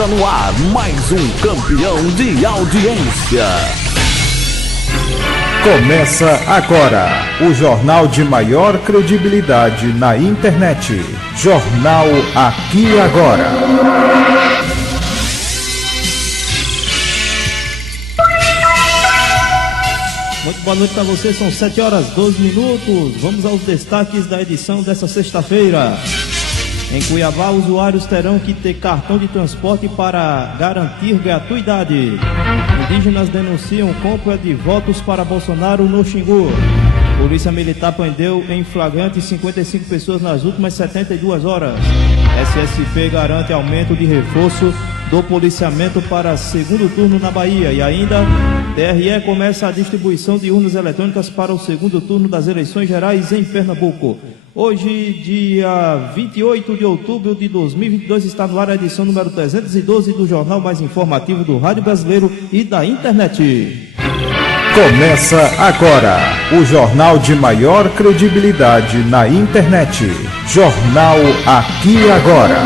Começa no ar mais um campeão de audiência. Começa agora o jornal de maior credibilidade na internet. Jornal Aqui e Agora. Muito boa noite para você, são 7 horas 12 minutos. Vamos aos destaques da edição dessa sexta-feira. Em Cuiabá, usuários terão que ter cartão de transporte para garantir gratuidade. Indígenas denunciam compra de votos para Bolsonaro no Xingu. Polícia Militar prendeu em flagrante 55 pessoas nas últimas 72 horas. SSP garante aumento de reforço do policiamento para segundo turno na Bahia. E ainda, TRE começa a distribuição de urnas eletrônicas para o segundo turno das eleições gerais em Pernambuco. Hoje, dia 28 de outubro de 2022, está no ar a edição número 312 do jornal mais informativo do Rádio Brasileiro e da internet. Começa agora o jornal de maior credibilidade na internet. Jornal Aqui e Agora.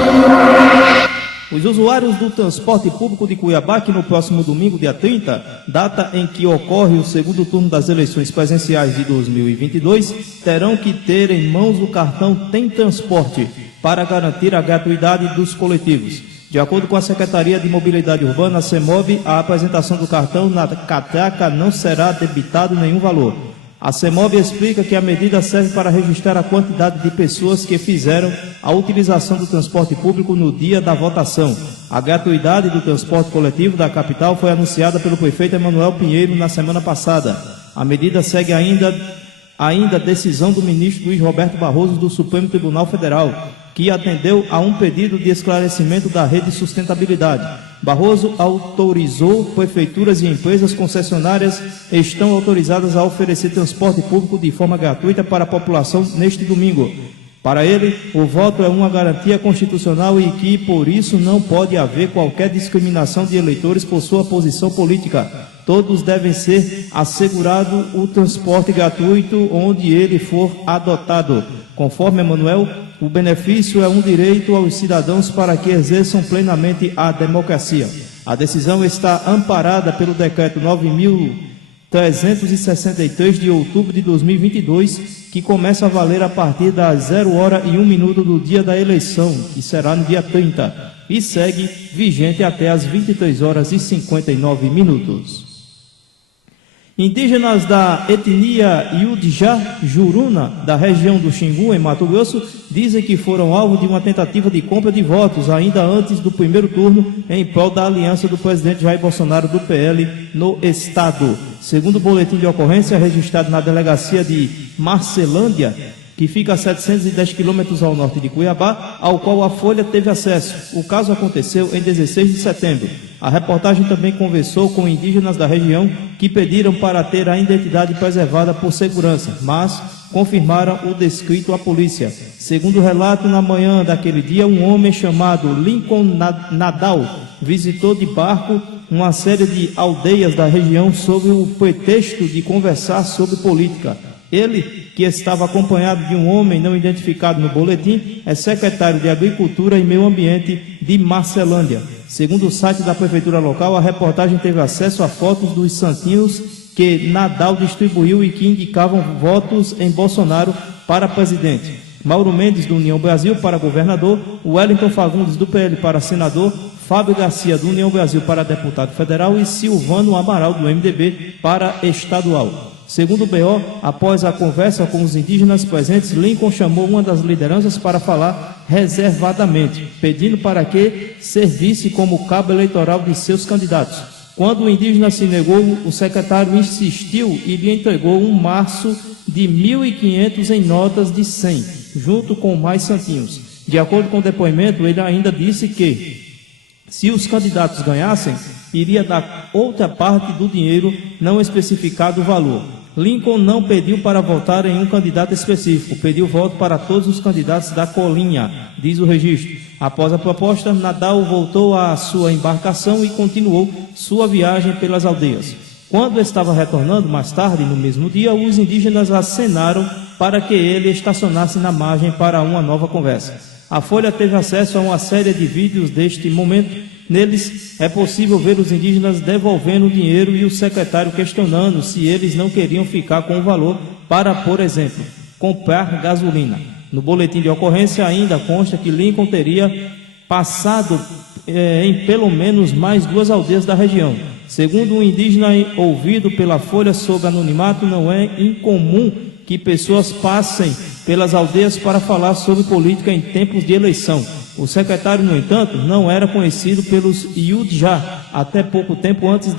Os usuários do transporte público de Cuiabá, que no próximo domingo, dia 30, data em que ocorre o segundo turno das eleições presenciais de 2022, terão que ter em mãos o cartão Tem Transporte para garantir a gratuidade dos coletivos. De acordo com a Secretaria de Mobilidade Urbana, a CEMOB, a apresentação do cartão na catraca não será debitado nenhum valor. A CEMOB explica que a medida serve para registrar a quantidade de pessoas que fizeram a utilização do transporte público no dia da votação. A gratuidade do transporte coletivo da capital foi anunciada pelo prefeito Emanuel Pinheiro na semana passada. A medida segue ainda decisão do ministro Luiz Roberto Barroso do Supremo Tribunal Federal, que atendeu a um pedido de esclarecimento da Rede Sustentabilidade. Barroso autorizou prefeituras e empresas concessionárias estão autorizadas a oferecer transporte público de forma gratuita para a população neste domingo. Para ele, o voto é uma garantia constitucional e que, por isso, não pode haver qualquer discriminação de eleitores por sua posição política. Todos devem ser assegurado o transporte gratuito onde ele for adotado. Conforme Emanuel, o benefício é um direito aos cidadãos para que exerçam plenamente a democracia. A decisão está amparada pelo decreto 9.363 de outubro de 2022, que começa a valer a partir das 0h01 do dia da eleição, que será no dia 30, e segue vigente até as 23h59. Indígenas da etnia Yudjá Juruna, da região do Xingu, em Mato Grosso, dizem que foram alvo de uma tentativa de compra de votos ainda antes do primeiro turno em prol da aliança do presidente Jair Bolsonaro do PL no estado. Segundo o boletim de ocorrência registrado na delegacia de Marcelândia, que fica a 710 quilômetros ao norte de Cuiabá, ao qual a Folha teve acesso. O caso aconteceu em 16 de setembro. A reportagem também conversou com indígenas da região que pediram para ter a identidade preservada por segurança, mas confirmaram o descrito à polícia. Segundo o relato, na manhã daquele dia, um homem chamado Lincoln Nadal visitou de barco uma série de aldeias da região sob o pretexto de conversar sobre política. Ele, que estava acompanhado de um homem não identificado no boletim, é secretário de Agricultura e Meio Ambiente de Marcelândia. Segundo o site da prefeitura local, a reportagem teve acesso a fotos dos santinhos que Nadal distribuiu e que indicavam votos em Bolsonaro para presidente. Mauro Mendes, do União Brasil, para governador, Wellington Fagundes, do PL, para senador, Fábio Garcia, do União Brasil, para deputado federal e Silvano Amaral, do MDB, para estadual. Segundo o BO, após a conversa com os indígenas presentes, Lincoln chamou uma das lideranças para falar reservadamente, pedindo para que servisse como cabo eleitoral de seus candidatos. Quando o indígena se negou, o secretário insistiu e lhe entregou um maço de 1.500 em notas de 100, junto com mais santinhos. De acordo com o depoimento, ele ainda disse que, se os candidatos ganhassem, iria dar outra parte do dinheiro não especificado o valor. Lincoln não pediu para votar em um candidato específico, pediu voto para todos os candidatos da colinha, diz o registro. Após a proposta, Nadal voltou à sua embarcação e continuou sua viagem pelas aldeias. Quando estava retornando mais tarde, no mesmo dia, os indígenas acenaram para que ele estacionasse na margem para uma nova conversa. A Folha teve acesso a uma série de vídeos deste momento Neles é possível ver os indígenas devolvendo o dinheiro e o secretário questionando se eles não queriam ficar com o valor para, por exemplo, comprar gasolina. No boletim de ocorrência ainda consta que Lincoln teria passado em pelo menos mais 2 aldeias da região. Segundo um indígena ouvido pela Folha sob anonimato, não é incomum que pessoas passem pelas aldeias para falar sobre política em tempos de eleição. O secretário, no entanto, não era conhecido pelos Iudjá até pouco tempo antes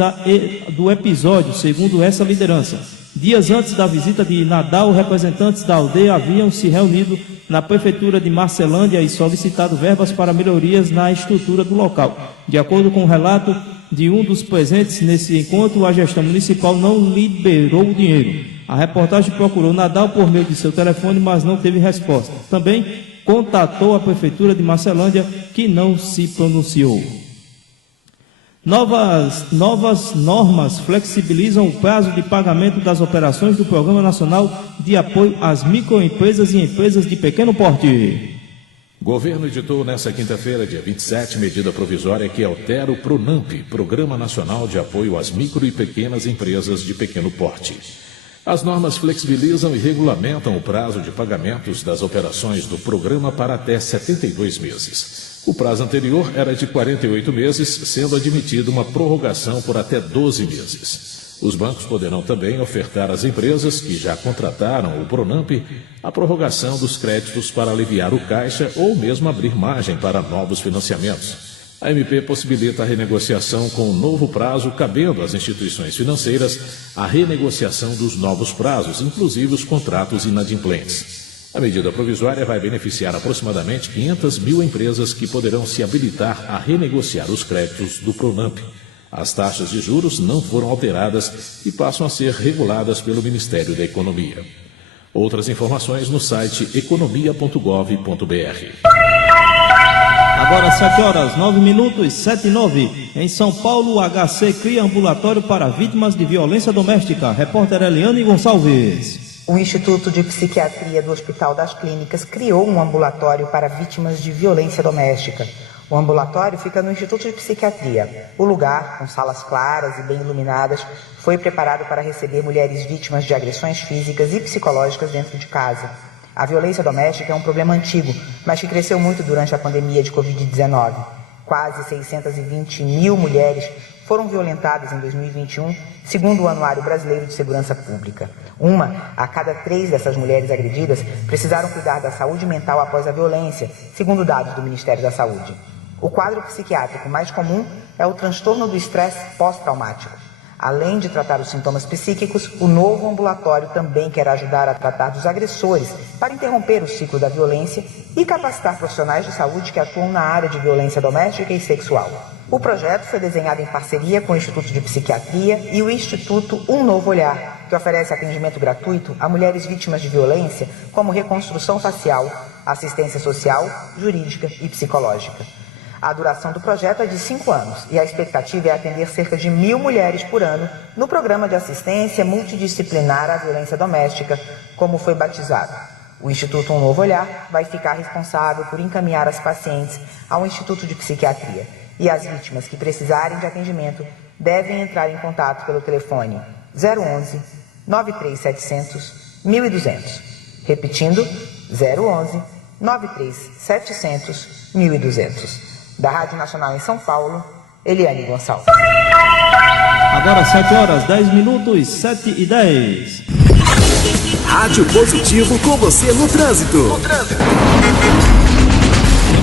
do episódio, segundo essa liderança. Dias antes da visita de Nadal, representantes da aldeia haviam se reunido na prefeitura de Marcelândia e solicitado verbas para melhorias na estrutura do local. De acordo com o relato de um dos presentes nesse encontro, a gestão municipal não liberou o dinheiro. A reportagem procurou Nadal por meio de seu telefone, mas não teve resposta. Também contatou a prefeitura de Marcelândia, que não se pronunciou. Novas normas flexibilizam o prazo de pagamento das operações do Programa Nacional de Apoio às Microempresas e Empresas de Pequeno Porte. O governo editou nesta quinta-feira, dia 27, medida provisória que altera o PRONAMP, Programa Nacional de Apoio às Micro e Pequenas Empresas de Pequeno Porte. As normas flexibilizam e regulamentam o prazo de pagamentos das operações do programa para até 72 meses. O prazo anterior era de 48 meses, sendo admitida uma prorrogação por até 12 meses. Os bancos poderão também ofertar às empresas que já contrataram o PRONAMP a prorrogação dos créditos para aliviar o caixa ou mesmo abrir margem para novos financiamentos. A MP possibilita a renegociação com um novo prazo, cabendo às instituições financeiras a renegociação dos novos prazos, inclusive os contratos inadimplentes. A medida provisória vai beneficiar aproximadamente 500 mil empresas que poderão se habilitar a renegociar os créditos do PRONAMP. As taxas de juros não foram alteradas e passam a ser reguladas pelo Ministério da Economia. Outras informações no site economia.gov.br. Agora 7 horas, 9 minutos, 7 e 9. Em São Paulo, o HC cria ambulatório para vítimas de violência doméstica. Repórter Eliane Gonçalves. O Instituto de Psiquiatria do Hospital das Clínicas criou um ambulatório para vítimas de violência doméstica. O ambulatório fica no Instituto de Psiquiatria. O lugar, com salas claras e bem iluminadas, foi preparado para receber mulheres vítimas de agressões físicas e psicológicas dentro de casa. A violência doméstica é um problema antigo, mas que cresceu muito durante a pandemia de Covid-19. Quase 620 mil mulheres foram violentadas em 2021, segundo o Anuário Brasileiro de Segurança Pública. 1 a cada 3 dessas mulheres agredidas precisaram cuidar da saúde mental após a violência, segundo dados do Ministério da Saúde. O quadro psiquiátrico mais comum é o transtorno do estresse pós-traumático. Além de tratar os sintomas psíquicos, o novo ambulatório também quer ajudar a tratar dos agressores para interromper o ciclo da violência e capacitar profissionais de saúde que atuam na área de violência doméstica e sexual. O projeto foi desenhado em parceria com o Instituto de Psiquiatria e o Instituto Um Novo Olhar, que oferece atendimento gratuito a mulheres vítimas de violência, como reconstrução facial, assistência social, jurídica e psicológica. A duração do projeto é de 5 anos e a expectativa é atender cerca de 1.000 mulheres por ano no programa de assistência multidisciplinar à violência doméstica, como foi batizado. O Instituto Um Novo Olhar vai ficar responsável por encaminhar as pacientes ao Instituto de Psiquiatria e as vítimas que precisarem de atendimento devem entrar em contato pelo telefone 011 93700 1200. Repetindo, 011 93700 1200. Da Rádio Nacional em São Paulo, Eliane Gonçalves. Agora 7 horas, 10 minutos, 7 e 10. Rádio Positivo com você no trânsito.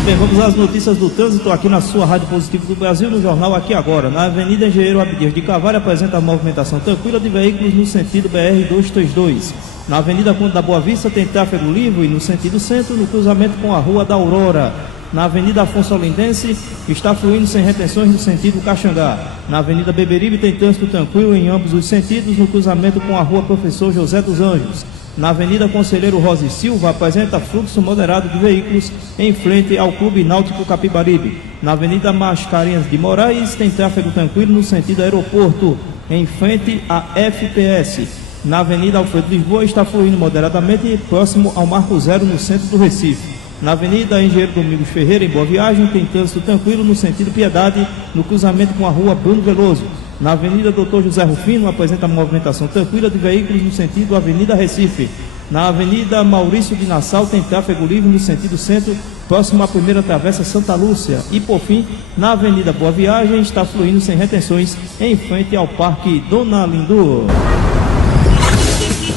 Bem, vamos às notícias do trânsito aqui na sua Rádio Positivo do Brasil, no jornal Aqui Agora. Na Avenida Engenheiro Abdias de Carvalho apresenta a movimentação tranquila de veículos no sentido BR-232. Na Avenida Conde da Boa Vista tem tráfego livre no sentido centro, no cruzamento com a Rua da Aurora. Na Avenida Afonso Olindense está fluindo sem retenções no sentido Caxangá. Na Avenida Beberibe tem trânsito tranquilo em ambos os sentidos no cruzamento com a Rua Professor José dos Anjos. Na Avenida Conselheiro Rosa e Silva apresenta fluxo moderado de veículos em frente ao Clube Náutico Capibaribe. Na Avenida Mascarenhas de Moraes tem tráfego tranquilo no sentido aeroporto, em frente à FPS. Na Avenida Alfredo Lisboa está fluindo moderadamente próximo ao Marco Zero no centro do Recife. Na Avenida Engenheiro Domingos Ferreira, em Boa Viagem, tem trânsito tranquilo no sentido Piedade, no cruzamento com a rua Bruno Veloso. Na Avenida Dr. José Rufino, apresenta movimentação tranquila de veículos no sentido Avenida Recife. Na Avenida Maurício de Nassau, tem tráfego livre no sentido centro, próximo à primeira travessa Santa Lúcia. E, por fim, na Avenida Boa Viagem, está fluindo sem retenções, em frente ao Parque Dona Lindu.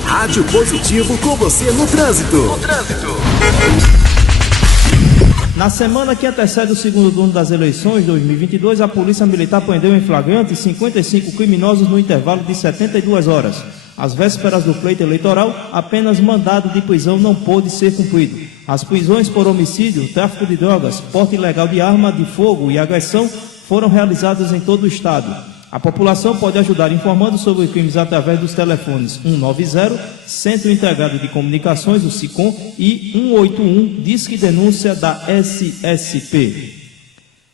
Rádio Positivo com você no trânsito. Na semana que antecede o segundo turno das eleições 2022, a Polícia Militar prendeu em flagrante 55 criminosos no intervalo de 72 horas. Às vésperas do pleito eleitoral, apenas mandado de prisão não pôde ser cumprido. As prisões por homicídio, tráfico de drogas, porte ilegal de arma de fogo e agressão foram realizadas em todo o estado. A população pode ajudar informando sobre crimes através dos telefones 190, Centro Integrado de Comunicações, o SICOM, e 181, Disque Denúncia da SSP.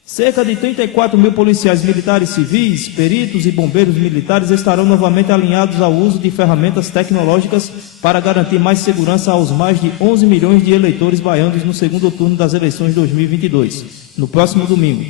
Cerca de 34 mil policiais militares civis, peritos e bombeiros militares estarão novamente alinhados ao uso de ferramentas tecnológicas para garantir mais segurança aos mais de 11 milhões de eleitores baianos no segundo turno das eleições 2022, no próximo domingo,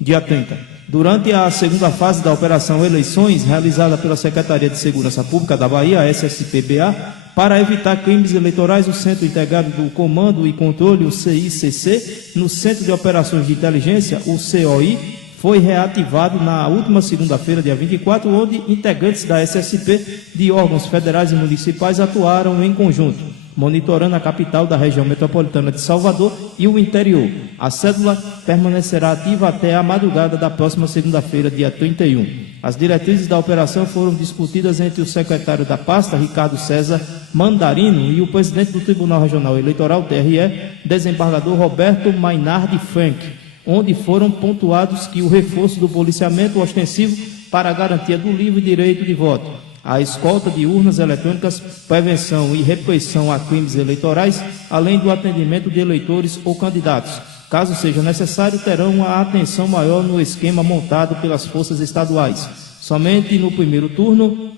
dia 30. Durante a segunda fase da Operação Eleições, realizada pela Secretaria de Segurança Pública da Bahia, a SSP-BA, para evitar crimes eleitorais, o Centro Integrado do Comando e Controle, o CICC, no Centro de Operações de Inteligência, o COI, foi reativado na última segunda-feira, dia 24, onde integrantes da SSP de órgãos federais e municipais atuaram em conjunto, monitorando a capital da região metropolitana de Salvador e o interior. A cédula permanecerá ativa até a madrugada da próxima segunda-feira, dia 31. As diretrizes da operação foram discutidas entre o secretário da pasta, Ricardo César Mandarino, e o presidente do Tribunal Regional Eleitoral, TRE, desembargador Roberto Mainardi Frank, onde foram pontuados que o reforço do policiamento ostensivo para a garantia do livre direito de voto, a escolta de urnas eletrônicas, prevenção e repressão a crimes eleitorais, além do atendimento de eleitores ou candidatos. Caso seja necessário, terão a atenção maior no esquema montado pelas forças estaduais. Somente no primeiro turno,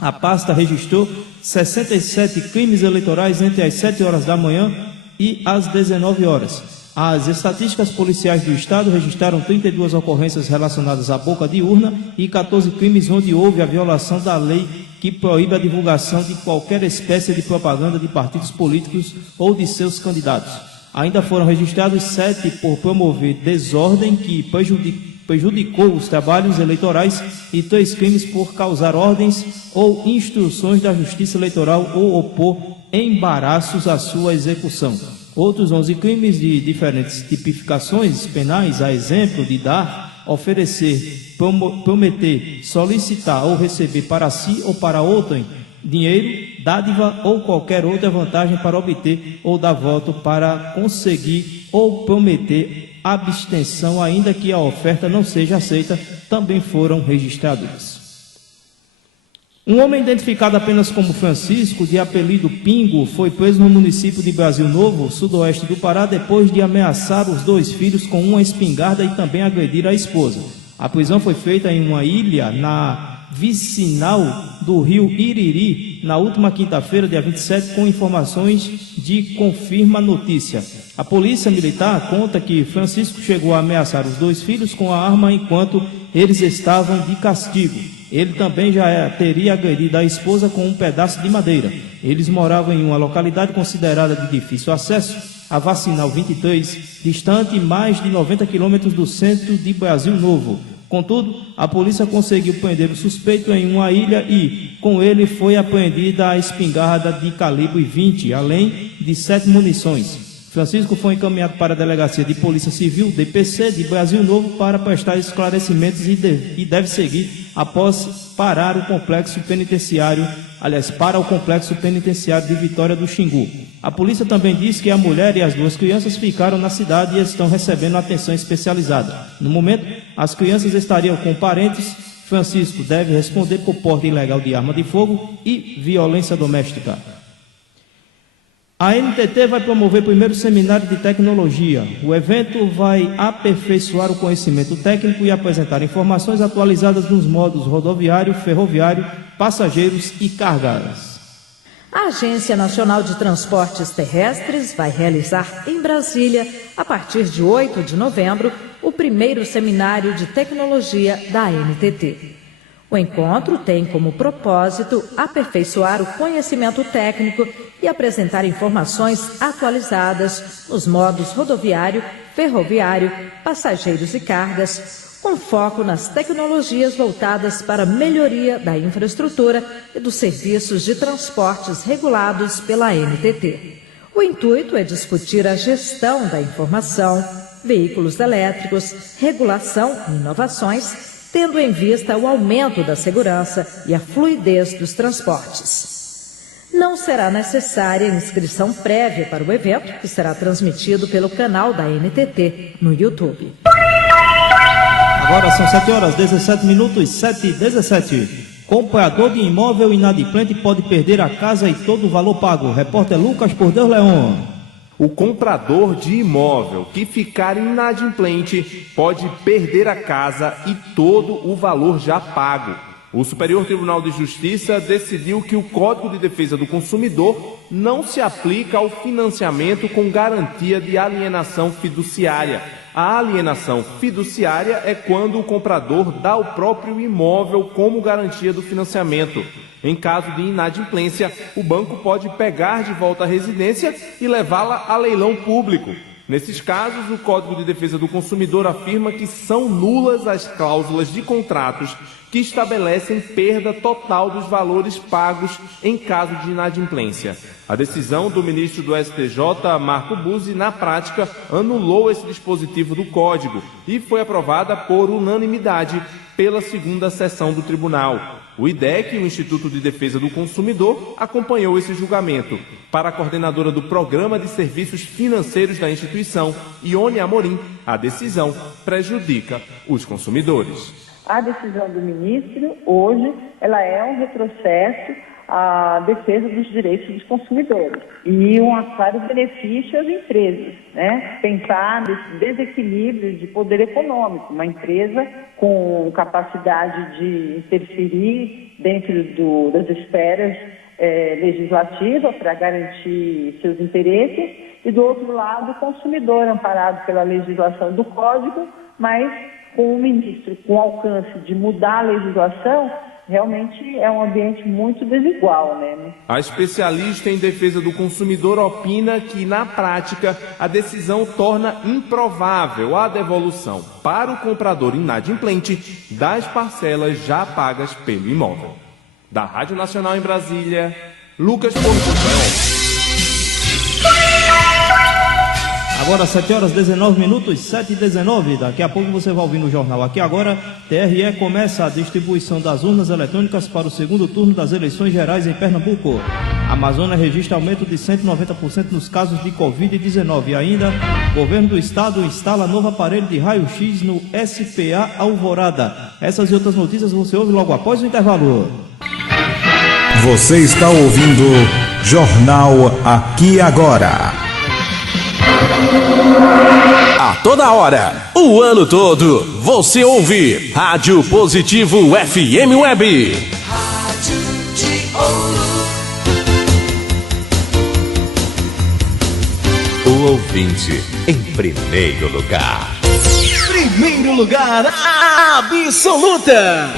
a pasta registrou 67 crimes eleitorais entre as 7 horas da manhã e as 19 horas. As estatísticas policiais do Estado registraram 32 ocorrências relacionadas à boca de urna e 14 crimes onde houve a violação da lei que proíbe a divulgação de qualquer espécie de propaganda de partidos políticos ou de seus candidatos. Ainda foram registrados 7 por promover desordem que prejudicou os trabalhos eleitorais e 3 crimes por causar ordens ou instruções da Justiça Eleitoral ou opor embaraços à sua execução. Outros 11 crimes de diferentes tipificações penais, a exemplo de dar, oferecer, prometer, solicitar ou receber para si ou para outrem dinheiro, dádiva ou qualquer outra vantagem para obter ou dar voto para conseguir ou prometer abstenção, ainda que a oferta não seja aceita, também foram registrados. Um homem identificado apenas como Francisco, de apelido Pingo, foi preso no município de Brasil Novo, sudoeste do Pará, depois de ameaçar os 2 filhos com uma espingarda e também agredir a esposa. A prisão foi feita em uma ilha na vicinal do rio Iriri, na última quinta-feira, dia 27, com informações de Confirma Notícia. A polícia militar conta que Francisco chegou a ameaçar os 2 filhos com a arma enquanto eles estavam de castigo. Ele também já teria agredido a esposa com um pedaço de madeira. Eles moravam em uma localidade considerada de difícil acesso, a Vacinal 23, distante mais de 90 quilômetros do centro de Brasil Novo. Contudo, a polícia conseguiu prender o suspeito em uma ilha e, com ele, foi apreendida a espingarda de calibre 20, além de 7 munições. Francisco foi encaminhado para a Delegacia de Polícia Civil, DPC, de Brasil Novo para prestar esclarecimentos e deve seguir após para o complexo penitenciário de Vitória do Xingu. A polícia também diz que a mulher e as 2 crianças ficaram na cidade e estão recebendo atenção especializada. No momento, as crianças estariam com parentes. Francisco deve responder por porte ilegal de arma de fogo e violência doméstica. A NTT vai promover o primeiro seminário de tecnologia. O evento vai aperfeiçoar o conhecimento técnico e apresentar informações atualizadas nos modos rodoviário, ferroviário, passageiros e cargas. A Agência Nacional de Transportes Terrestres vai realizar em Brasília, a partir de 8 de novembro, o primeiro seminário de tecnologia da ANTT. O encontro tem como propósito aperfeiçoar o conhecimento técnico e apresentar informações atualizadas nos modos rodoviário, ferroviário, passageiros e cargas, com foco nas tecnologias voltadas para a melhoria da infraestrutura e dos serviços de transportes regulados pela ANTT. O intuito é discutir a gestão da informação, veículos elétricos, regulação e inovações, tendo em vista o aumento da segurança e a fluidez dos transportes. Não será necessária inscrição prévia para o evento, que será transmitido pelo canal da ANTT no YouTube. Agora são 7 horas 17 minutos, 7h17. Comprador de imóvel inadimplente pode perder a casa e todo o valor pago. Repórter Lucas Por Deus Leão. O comprador de imóvel que ficar inadimplente pode perder a casa e todo o valor já pago. O Superior Tribunal de Justiça decidiu que o Código de Defesa do Consumidor não se aplica ao financiamento com garantia de alienação fiduciária. A alienação fiduciária é quando o comprador dá o próprio imóvel como garantia do financiamento. Em caso de inadimplência, o banco pode pegar de volta a residência e levá-la a leilão público. Nesses casos, o Código de Defesa do Consumidor afirma que são nulas as cláusulas de contratos que estabelecem perda total dos valores pagos em caso de inadimplência. A decisão do ministro do STJ, Marco Buzzi, na prática, anulou esse dispositivo do Código e foi aprovada por unanimidade pela segunda sessão do tribunal. O IDEC, o Instituto de Defesa do Consumidor, acompanhou esse julgamento. Para a coordenadora do Programa de Serviços Financeiros da instituição, Ione Amorim, a decisão prejudica os consumidores. A decisão do ministro, hoje, ela é um retrocesso à defesa dos direitos dos consumidores e um claro benefício às empresas, né? Pensar nesse desequilíbrio de poder econômico, uma empresa com capacidade de interferir dentro das esferas legislativas para garantir seus interesses e, do outro lado, o consumidor amparado pela legislação do Código, mas com o ministro com alcance de mudar a legislação. Realmente é um ambiente muito desigual, né? A especialista em defesa do consumidor opina que, na prática, a decisão torna improvável a devolução para o comprador inadimplente das parcelas já pagas pelo imóvel. Da Rádio Nacional em Brasília, Lucas Por Deus Leão. Agora 7 horas 19 minutos, 7h19. Daqui a pouco você vai ouvir no jornal Aqui Agora. TRE começa a distribuição das urnas eletrônicas para o segundo turno das eleições gerais em Pernambuco. A Amazônia registra aumento de 190% nos casos de Covid-19. E ainda, o governo do estado instala novo aparelho de raio-x no SPA Alvorada. Essas e outras notícias você ouve logo após o intervalo. Você está ouvindo Jornal Aqui Agora. A toda hora, o ano todo, você ouve Rádio Positivo FM Web. Rádio de ouro. O ouvinte em primeiro lugar. Primeiro lugar absoluta.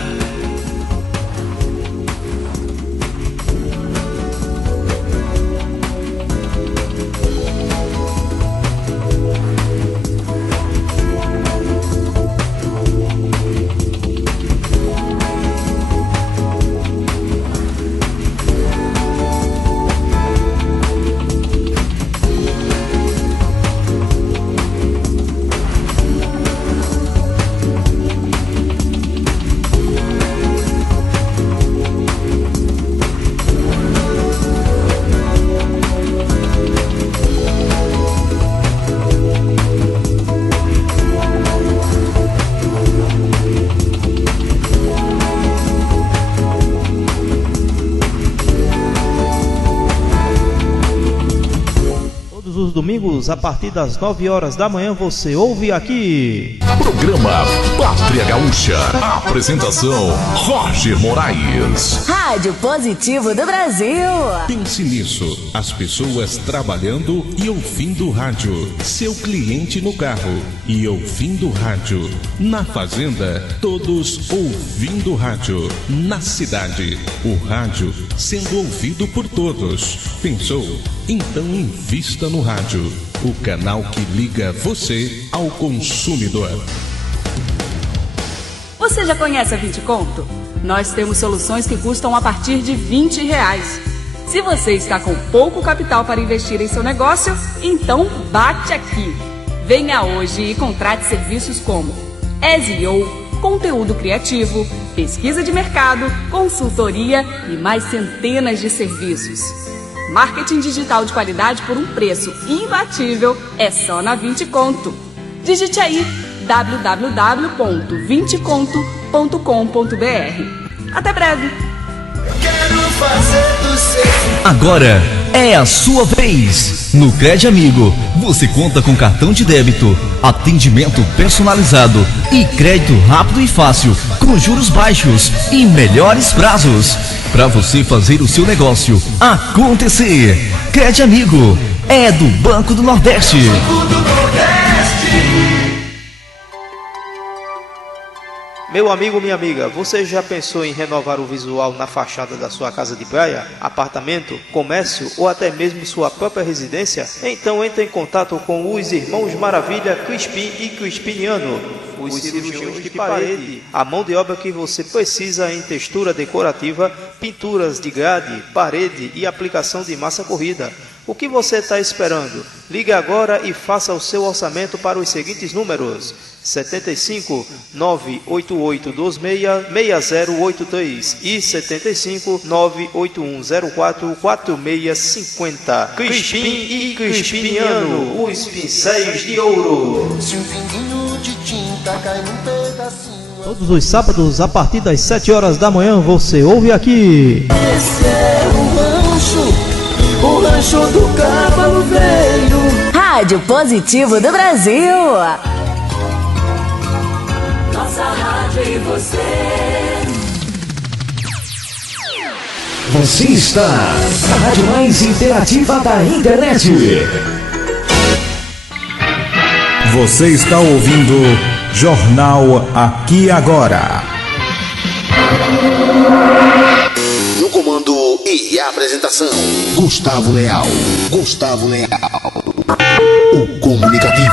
Todos os domingos, a partir das 9 horas da manhã, você ouve aqui. Programa Pátria Gaúcha. Apresentação: Roger Moraes. Rádio Positivo do Brasil. Pense nisso, as pessoas trabalhando e ouvindo rádio. Seu cliente no carro e ouvindo rádio. Na fazenda, todos ouvindo rádio. Na cidade, o rádio sendo ouvido por todos. Pensou? Então invista no rádio, o canal que liga você ao consumidor. Você já conhece a 20 Conto? Nós temos soluções que custam a partir de R$20. Se você está com pouco capital para investir em seu negócio, então bate aqui. Venha hoje e contrate serviços como SEO, conteúdo criativo, pesquisa de mercado, consultoria e mais centenas de serviços. Marketing digital de qualidade por um preço imbatível é só na 20 Conto. Digite aí www.20conto.com.br. Até breve! Agora é a sua vez. No Crédito Amigo, você conta com cartão de débito, atendimento personalizado e crédito rápido e fácil, com juros baixos e melhores prazos, para você fazer o seu negócio acontecer. Crédito Amigo é do Banco do Nordeste. Meu amigo, minha amiga, você já pensou em renovar o visual na fachada da sua casa de praia, apartamento, comércio ou até mesmo sua própria residência? Então entre em contato com os Irmãos Maravilha Crispim e Crispiniano, os cirurgiões de parede, a mão de obra que você precisa em textura decorativa, pinturas de grade, parede e aplicação de massa corrida. O que você está esperando? Ligue agora e faça o seu orçamento para os seguintes números: 75 98826 6083 e 75 98104 4650. Crispim e Crispiniano, os pincéis de ouro. Se um pinguinho de tinta cai num pedacinho. Todos os sábados, a partir das 7 horas da manhã, você ouve aqui. Esse é o rancho do Cavalo Velho. Rádio Positivo do Brasil. Nossa rádio e você. Você está na rádio mais interativa da internet. Você está ouvindo Jornal Aqui Agora. No comando e apresentação, Gustavo Leal. O comunicativo.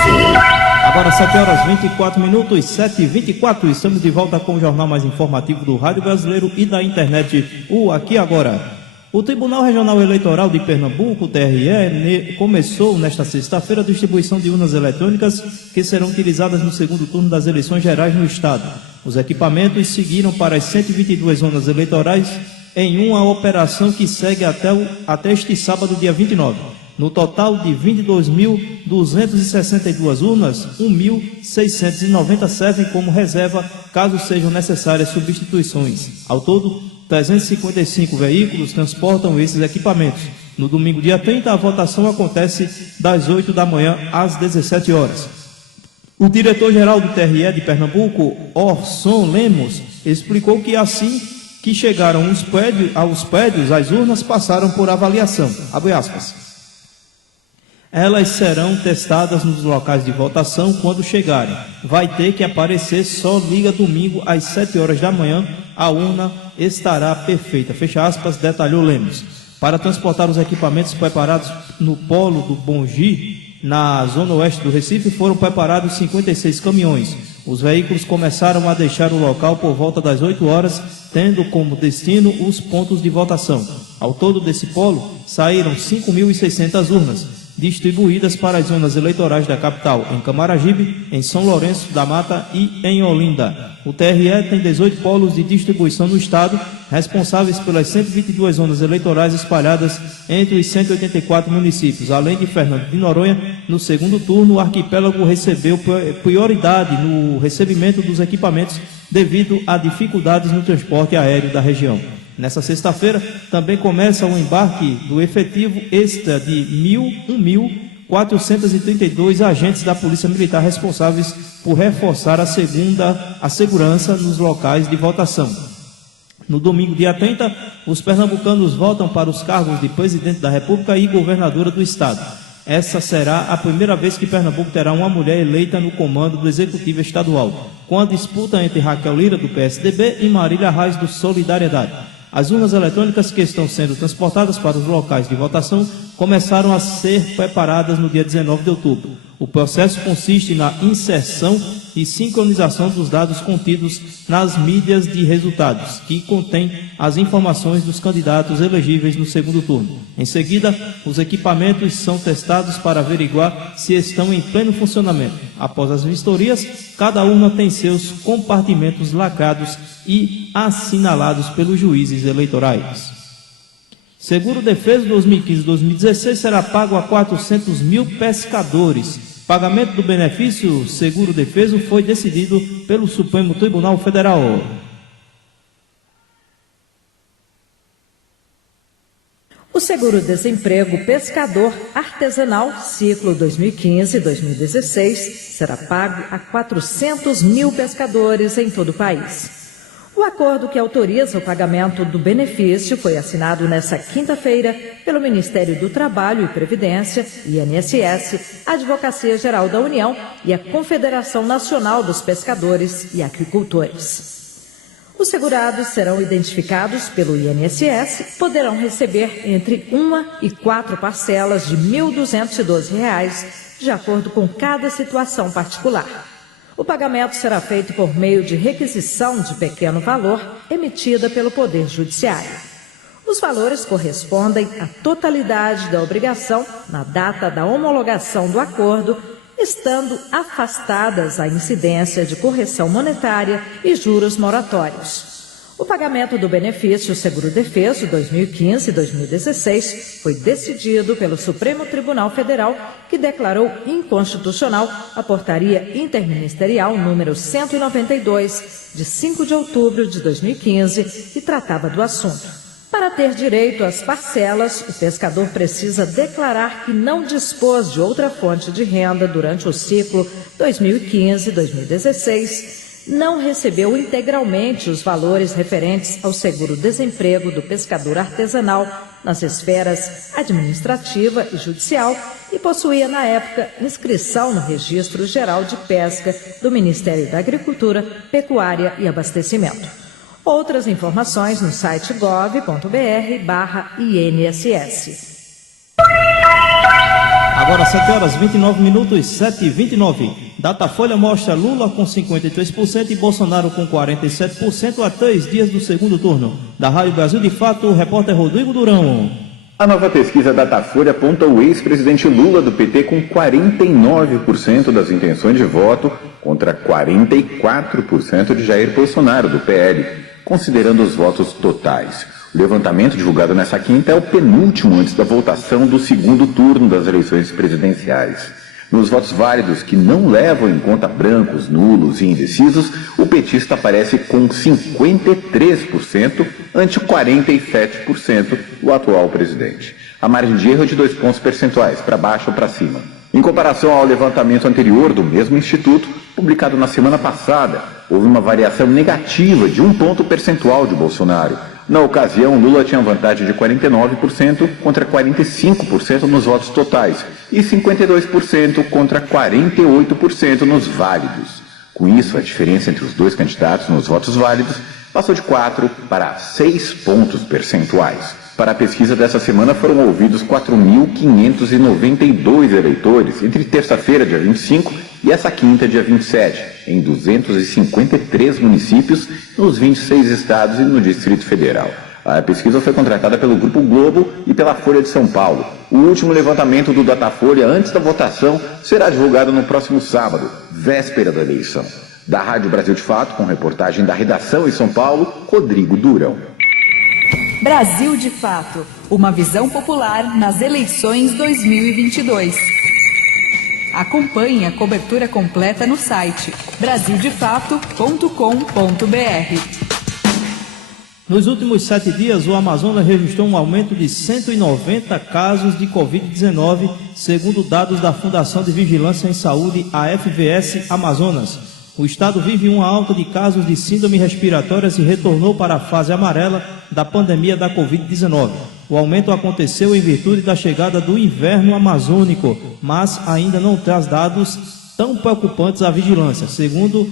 Agora 7 horas 24 minutos, 7h24, estamos de volta com o jornal mais informativo do Rádio Brasileiro e da internet, o Aqui Agora. O Tribunal Regional Eleitoral de Pernambuco, TRE, começou nesta sexta-feira a distribuição de urnas eletrônicas que serão utilizadas no segundo turno das eleições gerais no estado. Os equipamentos seguiram para as 122 urnas eleitorais em uma operação que segue até este sábado, dia 29. No total de 22.262 urnas, 1.690 servem como reserva, caso sejam necessárias substituições. Ao todo, 355 veículos transportam esses equipamentos. No domingo, dia 30, a votação acontece das 8 da manhã às 17 horas. O diretor-geral do TRE de Pernambuco, Orson Lemos, explicou que assim que chegaram aos prédios, as urnas passaram por avaliação. Abre aspas. Elas serão testadas nos locais de votação quando chegarem. Vai ter que aparecer, só liga domingo às 7 horas da manhã, a urna estará perfeita. Fecha aspas, detalhou Lemos. Para transportar os equipamentos preparados no polo do Bongi, na zona oeste do Recife, foram preparados 56 caminhões. Os veículos começaram a deixar o local por volta das 8 horas, tendo como destino os pontos de votação. Ao todo desse polo, saíram 5.600 urnas, distribuídas para as zonas eleitorais da capital, em Camaragibe, em São Lourenço da Mata e em Olinda. O TRE tem 18 polos de distribuição no estado, responsáveis pelas 122 zonas eleitorais espalhadas entre os 184 municípios. Além de Fernando de Noronha, no segundo turno, o arquipélago recebeu prioridade no recebimento dos equipamentos devido a dificuldades no transporte aéreo da região. Nessa sexta-feira, também começa o embarque do efetivo extra de 1.000 432 agentes da Polícia Militar responsáveis por reforçar a segurança nos locais de votação. No domingo, dia 30, os pernambucanos votam para os cargos de presidente da República e governadora do estado. Essa será a primeira vez que Pernambuco terá uma mulher eleita no comando do Executivo Estadual, com a disputa entre Raquel Lira, do PSDB, e Marília Reis, do Solidariedade. As urnas eletrônicas que estão sendo transportadas para os locais de votação começaram a ser preparadas no dia 19 de outubro. O processo consiste na inserção e sincronização dos dados contidos nas mídias de resultados, que contém as informações dos candidatos elegíveis no segundo turno. Em seguida, os equipamentos são testados para averiguar se estão em pleno funcionamento. Após as vistorias, cada urna tem seus compartimentos lacrados e assinalados pelos juízes eleitorais. Seguro-defeso 2015-2016 será pago a 400 mil pescadores. Pagamento do benefício seguro-defeso foi decidido pelo Supremo Tribunal Federal. O seguro-desemprego pescador artesanal ciclo 2015-2016 será pago a 400 mil pescadores em todo o país. O acordo que autoriza o pagamento do benefício foi assinado nesta quinta-feira pelo Ministério do Trabalho e Previdência, INSS, a Advocacia Geral da União e a Confederação Nacional dos Pescadores e Aquicultores. Os segurados serão identificados pelo INSS e poderão receber entre 1 e 4 parcelas de R$ 1.212, de acordo com cada situação particular. O pagamento será feito por meio de requisição de pequeno valor emitida pelo Poder Judiciário. Os valores correspondem à totalidade da obrigação na data da homologação do acordo, estando afastadas a incidência de correção monetária e juros moratórios. O pagamento do benefício seguro-defeso 2015-2016 foi decidido pelo Supremo Tribunal Federal, que declarou inconstitucional a portaria interministerial número 192, de 5 de outubro de 2015, que tratava do assunto. Para ter direito às parcelas, o pescador precisa declarar que não dispôs de outra fonte de renda durante o ciclo 2015-2016, não recebeu integralmente os valores referentes ao seguro-desemprego do pescador artesanal nas esferas administrativa e judicial e possuía, na época, inscrição no Registro Geral de Pesca do Ministério da Agricultura, Pecuária e Abastecimento. Outras informações no site gov.br/INSS. Agora 7h29, 7h29. Datafolha mostra Lula com 53% e Bolsonaro com 47% a 3 dias do segundo turno. Da Rádio Brasil de Fato, o repórter Rodrigo Durão. A nova pesquisa Datafolha aponta o ex-presidente Lula do PT com 49% das intenções de voto contra 44% de Jair Bolsonaro do PL, considerando os votos totais. O levantamento divulgado nessa quinta é o penúltimo antes da votação do segundo turno das eleições presidenciais. Nos votos válidos que não levam em conta brancos, nulos e indecisos, o petista aparece com 53% ante 47% do atual presidente. A margem de erro é de 2 pontos percentuais, para baixo ou para cima. Em comparação ao levantamento anterior do mesmo instituto, publicado na semana passada, houve uma variação negativa de 1 ponto percentual de Bolsonaro. Na ocasião, Lula tinha vantagem de 49% contra 45% nos votos totais e 52% contra 48% nos válidos. Com isso, a diferença entre os dois candidatos nos votos válidos passou de 4 para 6 pontos percentuais. Para a pesquisa dessa semana foram ouvidos 4.592 eleitores entre terça-feira, dia 25, e essa quinta, dia 27, em 253 municípios, nos 26 estados e no Distrito Federal. A pesquisa foi contratada pelo Grupo Globo e pela Folha de São Paulo. O último levantamento do Datafolha antes da votação será divulgado no próximo sábado, véspera da eleição. Da Rádio Brasil de Fato, com reportagem da redação em São Paulo, Rodrigo Durão. Brasil de Fato, uma visão popular nas eleições 2022. Acompanhe a cobertura completa no site brasildefato.com.br. Nos últimos 7 dias, o Amazonas registrou um aumento de 190 casos de Covid-19, segundo dados da Fundação de Vigilância em Saúde, a FVS Amazonas. O estado vive uma alta de casos de síndrome respiratórias e retornou para a fase amarela da pandemia da Covid-19. O aumento aconteceu em virtude da chegada do inverno amazônico, mas ainda não traz dados tão preocupantes à vigilância. Segundo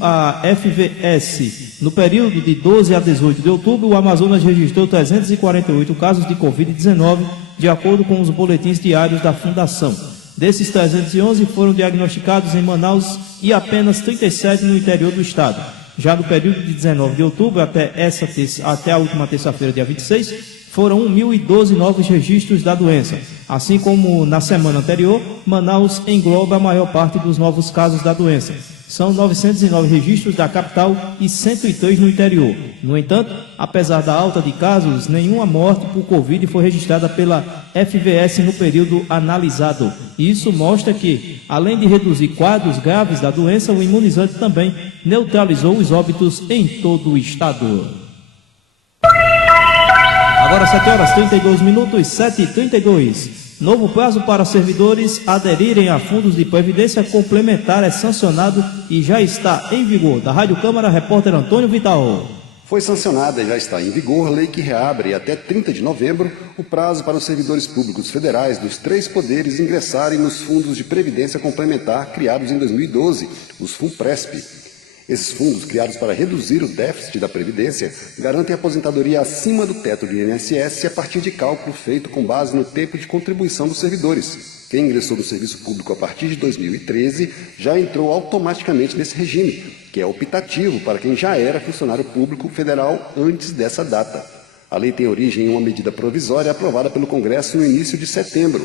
a FVS, no período de 12 a 18 de outubro, o Amazonas registrou 348 casos de Covid-19, de acordo com os boletins diários da Fundação. Desses 311 foram diagnosticados em Manaus e apenas 37 no interior do estado. Já no período de 19 de outubro até a última terça-feira, dia 26, foram 1.012 novos registros da doença. Assim como na semana anterior, Manaus engloba a maior parte dos novos casos da doença. São 909 registros da capital e 103 no interior. No entanto, apesar da alta de casos, nenhuma morte por Covid foi registrada pela FVS no período analisado. Isso mostra que, além de reduzir quadros graves da doença, o imunizante também neutralizou os óbitos em todo o estado. Agora 7 horas 32 minutos, 7h32. Novo prazo para servidores aderirem a fundos de previdência complementar é sancionado e já está em vigor. Da Rádio Câmara, repórter Antônio Vital. Foi sancionada e já está em vigor lei que reabre até 30 de novembro o prazo para os servidores públicos federais dos 3 poderes ingressarem nos fundos de previdência complementar criados em 2012, os FUNPRESP. Esses fundos, criados para reduzir o déficit da Previdência, garantem aposentadoria acima do teto do INSS a partir de cálculo feito com base no tempo de contribuição dos servidores. Quem ingressou no serviço público a partir de 2013 já entrou automaticamente nesse regime, que é optativo para quem já era funcionário público federal antes dessa data. A lei tem origem em uma medida provisória aprovada pelo Congresso no início de setembro.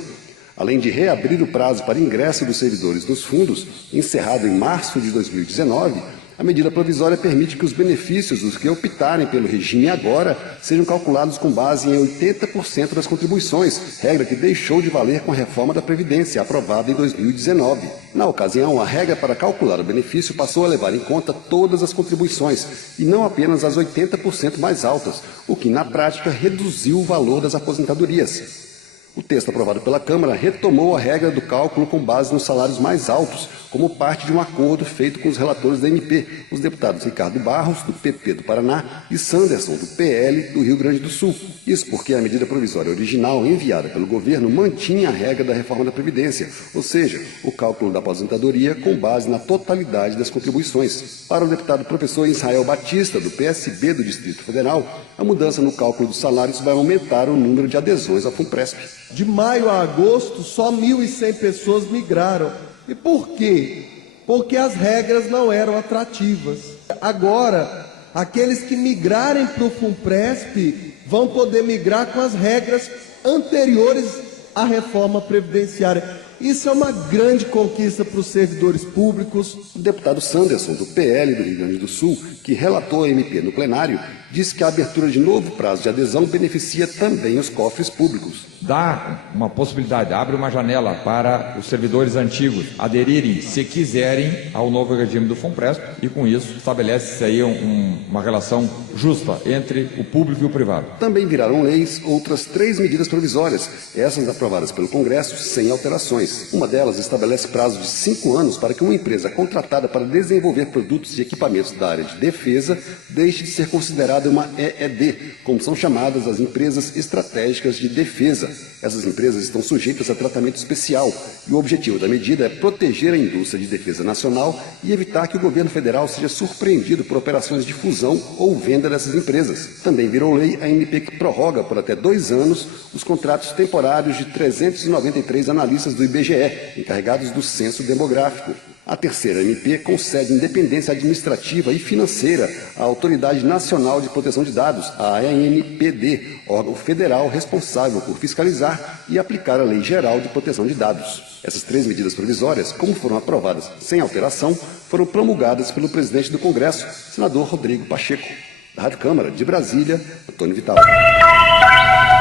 Além de reabrir o prazo para ingresso dos servidores nos fundos, encerrado em março de 2019, a medida provisória permite que os benefícios dos que optarem pelo regime agora sejam calculados com base em 80% das contribuições, regra que deixou de valer com a reforma da Previdência, aprovada em 2019. Na ocasião, a regra para calcular o benefício passou a levar em conta todas as contribuições, e não apenas as 80% mais altas, o que, na prática, reduziu o valor das aposentadorias. O texto aprovado pela Câmara retomou a regra do cálculo com base nos salários mais altos, como parte de um acordo feito com os relatores da MP, os deputados Ricardo Barros, do PP do Paraná, e Sanderson, do PL do Rio Grande do Sul. Isso porque a medida provisória original enviada pelo governo mantinha a regra da reforma da Previdência, ou seja, o cálculo da aposentadoria com base na totalidade das contribuições. Para o deputado professor Israel Batista, do PSB do Distrito Federal, a mudança no cálculo dos salários vai aumentar o número de adesões ao FUNPRESP. De maio a agosto, só 1.100 pessoas migraram. E por quê? Porque as regras não eram atrativas. Agora, aqueles que migrarem para o FUNPRESP vão poder migrar com as regras anteriores à reforma previdenciária. Isso é uma grande conquista para os servidores públicos. O deputado Sanderson, do PL do Rio Grande do Sul, que relatou a MP no plenário, disse que a abertura de novo prazo de adesão beneficia também os cofres públicos. Dá uma possibilidade, abre uma janela para os servidores antigos aderirem, se quiserem, ao novo regime do FUNPRESP, e com isso estabelece-se aí uma relação justa entre o público e o privado. Também viraram leis outras 3 medidas provisórias, essas aprovadas pelo Congresso sem alterações. Uma delas estabelece prazo de 5 anos para que uma empresa contratada para desenvolver produtos e equipamentos da área de defesa deixe de ser considerada uma EED, como são chamadas as empresas estratégicas de defesa. Essas empresas estão sujeitas a tratamento especial e o objetivo da medida é proteger a indústria de defesa nacional e evitar que o governo federal seja surpreendido por operações de fusão ou venda dessas empresas. Também virou lei a MP que prorroga por até 2 anos os contratos temporários de 393 analistas do IBGE, encarregados do censo demográfico. A terceira MP concede independência administrativa e financeira à Autoridade Nacional de Proteção de Dados, a ANPD, órgão federal responsável por fiscalizar e aplicar a Lei Geral de Proteção de Dados. Essas 3 medidas provisórias, como foram aprovadas sem alteração, foram promulgadas pelo presidente do Congresso, senador Rodrigo Pacheco. Da Rádio Câmara, de Brasília, Antônio Vital.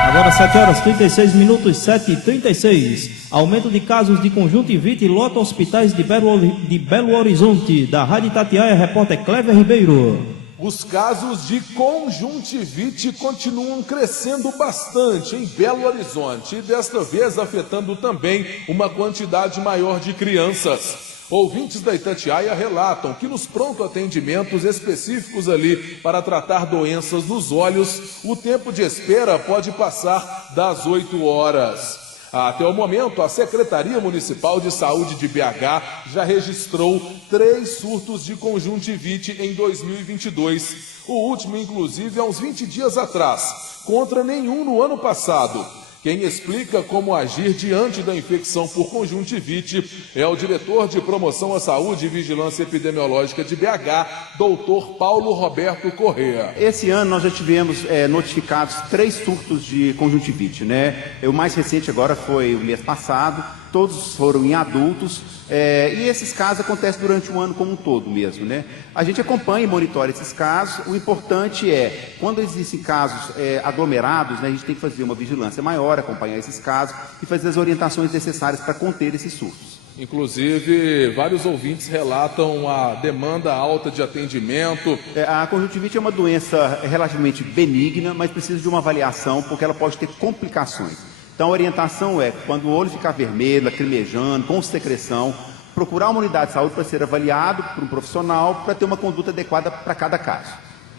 Agora 7 horas 36 minutos, 7h36. Aumento de casos de conjuntivite lota hospitais de Belo Horizonte. Da Rádio Itatiaia, repórter Cléber Ribeiro. Os casos de conjuntivite continuam crescendo bastante em Belo Horizonte e desta vez afetando também uma quantidade maior de crianças. Ouvintes da Itatiaia relatam que nos pronto-atendimentos específicos ali para tratar doenças nos olhos, o tempo de espera pode passar das 8 horas. Até o momento, a Secretaria Municipal de Saúde de BH já registrou 3 surtos de conjuntivite em 2022. O último, inclusive, há uns 20 dias atrás, contra nenhum no ano passado. Quem explica como agir diante da infecção por conjuntivite é o diretor de Promoção à Saúde e Vigilância Epidemiológica de BH, doutor Paulo Roberto Correa. Esse ano nós já tivemos notificados 3 surtos de conjuntivite, né? O mais recente agora foi o mês passado, todos foram em adultos, e esses casos acontecem durante o ano como um todo mesmo, né? A gente acompanha e monitora esses casos. O importante é, quando existem casos aglomerados, né, a gente tem que fazer uma vigilância maior, acompanhar esses casos e fazer as orientações necessárias para conter esses surtos. Inclusive, vários ouvintes relatam a demanda alta de atendimento. A conjuntivite é uma doença relativamente benigna, mas precisa de uma avaliação porque ela pode ter complicações. Então a orientação é, quando o olho ficar vermelho, lacrimejando, com secreção, procurar uma unidade de saúde para ser avaliado por um profissional para ter uma conduta adequada para cada caso.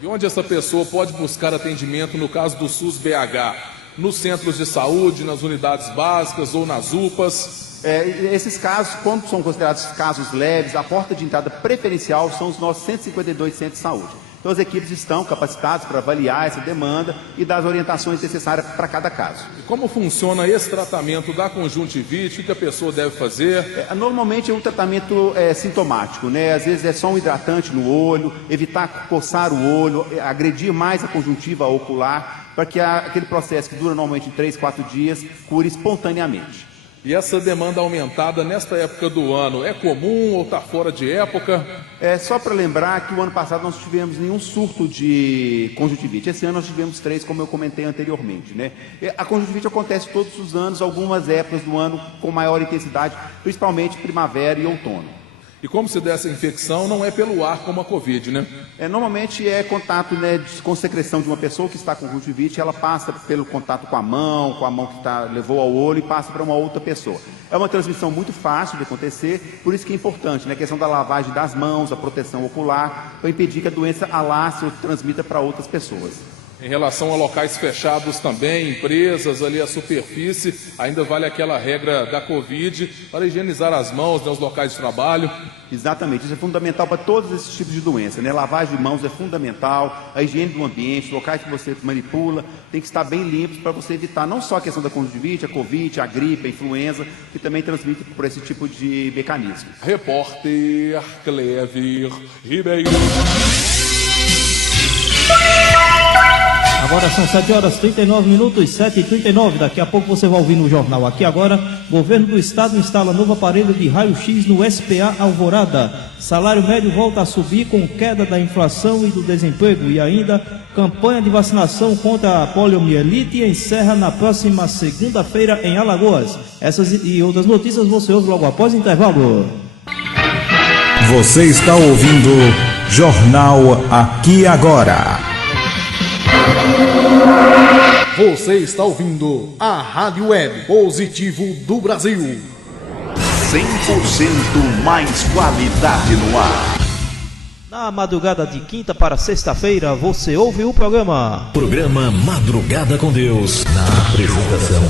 E onde essa pessoa pode buscar atendimento no caso do SUS BH? Nos centros de saúde, nas unidades básicas ou nas UPAs? Esses casos, quando são considerados casos leves, a porta de entrada preferencial são os nossos 152 centros de saúde. Então as equipes estão capacitadas para avaliar essa demanda e dar as orientações necessárias para cada caso. E como funciona esse tratamento da conjuntivite? O que a pessoa deve fazer? Normalmente é um tratamento sintomático, né? Às vezes é só um hidratante no olho, evitar coçar o olho, agredir mais a conjuntiva ocular, para que aquele processo que dura normalmente 3, 4 dias cure espontaneamente. E essa demanda aumentada nesta época do ano é comum ou está fora de época? Só para lembrar que o ano passado nós não tivemos nenhum surto de conjuntivite. Esse ano nós tivemos 3, como eu comentei anteriormente, né? A conjuntivite acontece todos os anos, algumas épocas do ano com maior intensidade, principalmente primavera e outono. E como se dá essa infecção, não é pelo ar como a Covid, né? Normalmente é contato, né, com secreção de uma pessoa que está com conjuntivite, ela passa pelo contato com a mão que levou ao olho e passa para uma outra pessoa. É uma transmissão muito fácil de acontecer, por isso que é importante, né, a questão da lavagem das mãos, a proteção ocular, para impedir que a doença alastre ou transmita para outras pessoas. Em relação a locais fechados também, empresas, ali a superfície, ainda vale aquela regra da Covid para higienizar as mãos nos locais de trabalho. Exatamente, isso é fundamental para todos esses tipos de doença, né? Lavagem de mãos é fundamental, a higiene do ambiente, locais que você manipula, tem que estar bem limpos para você evitar não só a questão da conjuntivite, a Covid, a gripe, a influenza, que também transmite por esse tipo de mecanismo. Repórter Clever Ribeiro. Agora são 7 horas 39 minutos, 7h39. Daqui a pouco você vai ouvir no jornal Aqui Agora. Governo do Estado instala novo aparelho de raio-x no SPA Alvorada. Salário médio volta a subir com queda da inflação e do desemprego. E ainda, campanha de vacinação contra a poliomielite encerra na próxima segunda-feira em Alagoas. Essas e outras notícias você ouve logo após o intervalo. Você está ouvindo Jornal Aqui Agora. Você está ouvindo a Rádio Web Positivo do Brasil. 100% mais qualidade no ar. Na madrugada de quinta para sexta-feira, você ouve o programa Madrugada com Deus. Na apresentação,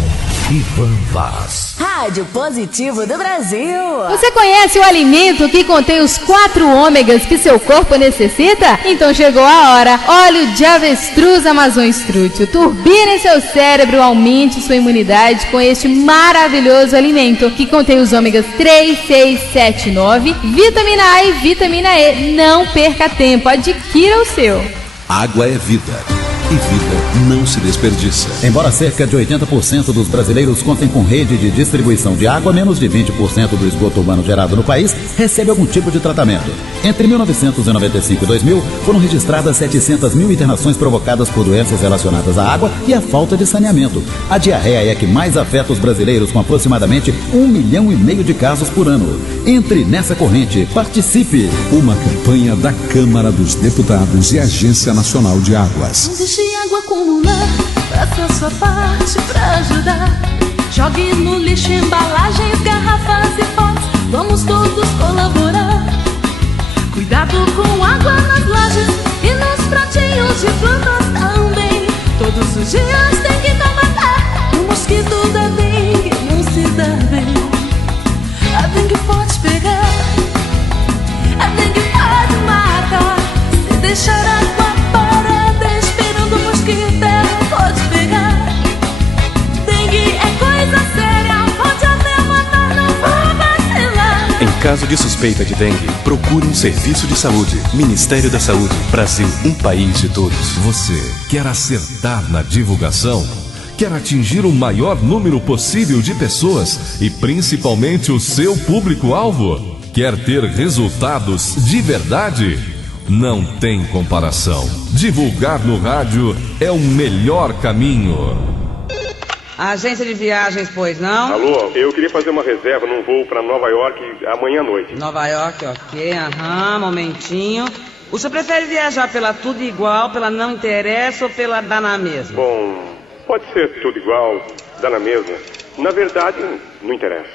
Ivan Vaz. Rádio Positivo do Brasil. Você conhece o alimento que contém os 4 ômegas que seu corpo necessita? Então chegou a hora. Óleo de avestruz Amazon Strútil. Turbine seu cérebro, aumente sua imunidade com este maravilhoso alimento que contém os ômegas 3, 6, 7, 9, vitamina A e vitamina E. Não perca tempo, adquira o seu. Água é vida. e vida não se desperdiça. Embora cerca de 80% dos brasileiros contem com rede de distribuição de água, menos de 20% do esgoto urbano gerado no país recebe algum tipo de tratamento. Entre 1995 e 2000, foram registradas 700 mil internações provocadas por doenças relacionadas à água e à falta de saneamento. A diarreia é a que mais afeta os brasileiros, com aproximadamente 1,5 milhão de casos por ano. Entre nessa corrente, participe. Uma campanha da Câmara dos Deputados e Agência Nacional de Águas. Não deixe água acumular, faça a sua parte pra ajudar. Jogue no lixo embalagens, garrafas e potes, vamos todos colaborar. Cuidado com água nas lajes e nos pratinhos de plantas também. Todos os dias tem que combater o mosquito da dengue, não se dá bem. A dengue pode pegar, a dengue pode matar. Se deixar água parada esperando o mosquito, pode pegar. Dengue é coisa séria, pode até matar, não vá vacilar. Em caso de suspeita de dengue, procure um serviço de saúde. Ministério da Saúde. Brasil, um país de todos. Você quer acertar na divulgação? Quer atingir o maior número possível de pessoas e principalmente o seu público-alvo? Quer ter resultados de verdade? Não tem comparação. Divulgar no rádio é o melhor caminho. Agência de viagens, pois não? Alô, eu queria fazer uma reserva num voo para Nova York amanhã à noite. Nova York, ok, momentinho. O senhor prefere viajar pela Tudo Igual, pela Não Interessa ou pela Dá na Mesma? Bom, pode ser tudo igual, dá na mesma. Na verdade, não interessa.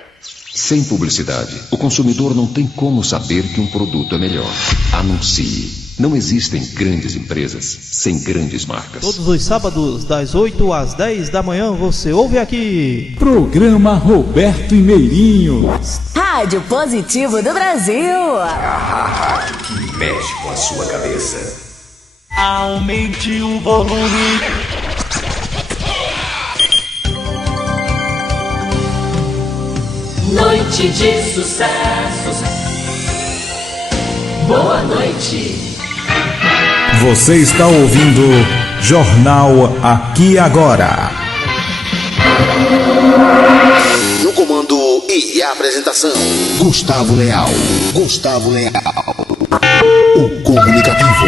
Sem publicidade, o consumidor não tem como saber que um produto é melhor. Anuncie. Não existem grandes empresas sem grandes marcas. Todos os sábados, das 8 às 10 da manhã, você ouve aqui. Programa Roberto e Meirinho. Rádio Positivo do Brasil. Que mexe com a sua cabeça. Aumente o volume. Noite de sucessos. Boa noite. Você está ouvindo Jornal Aqui Agora. No comando e apresentação, Gustavo Leal. O comunicativo.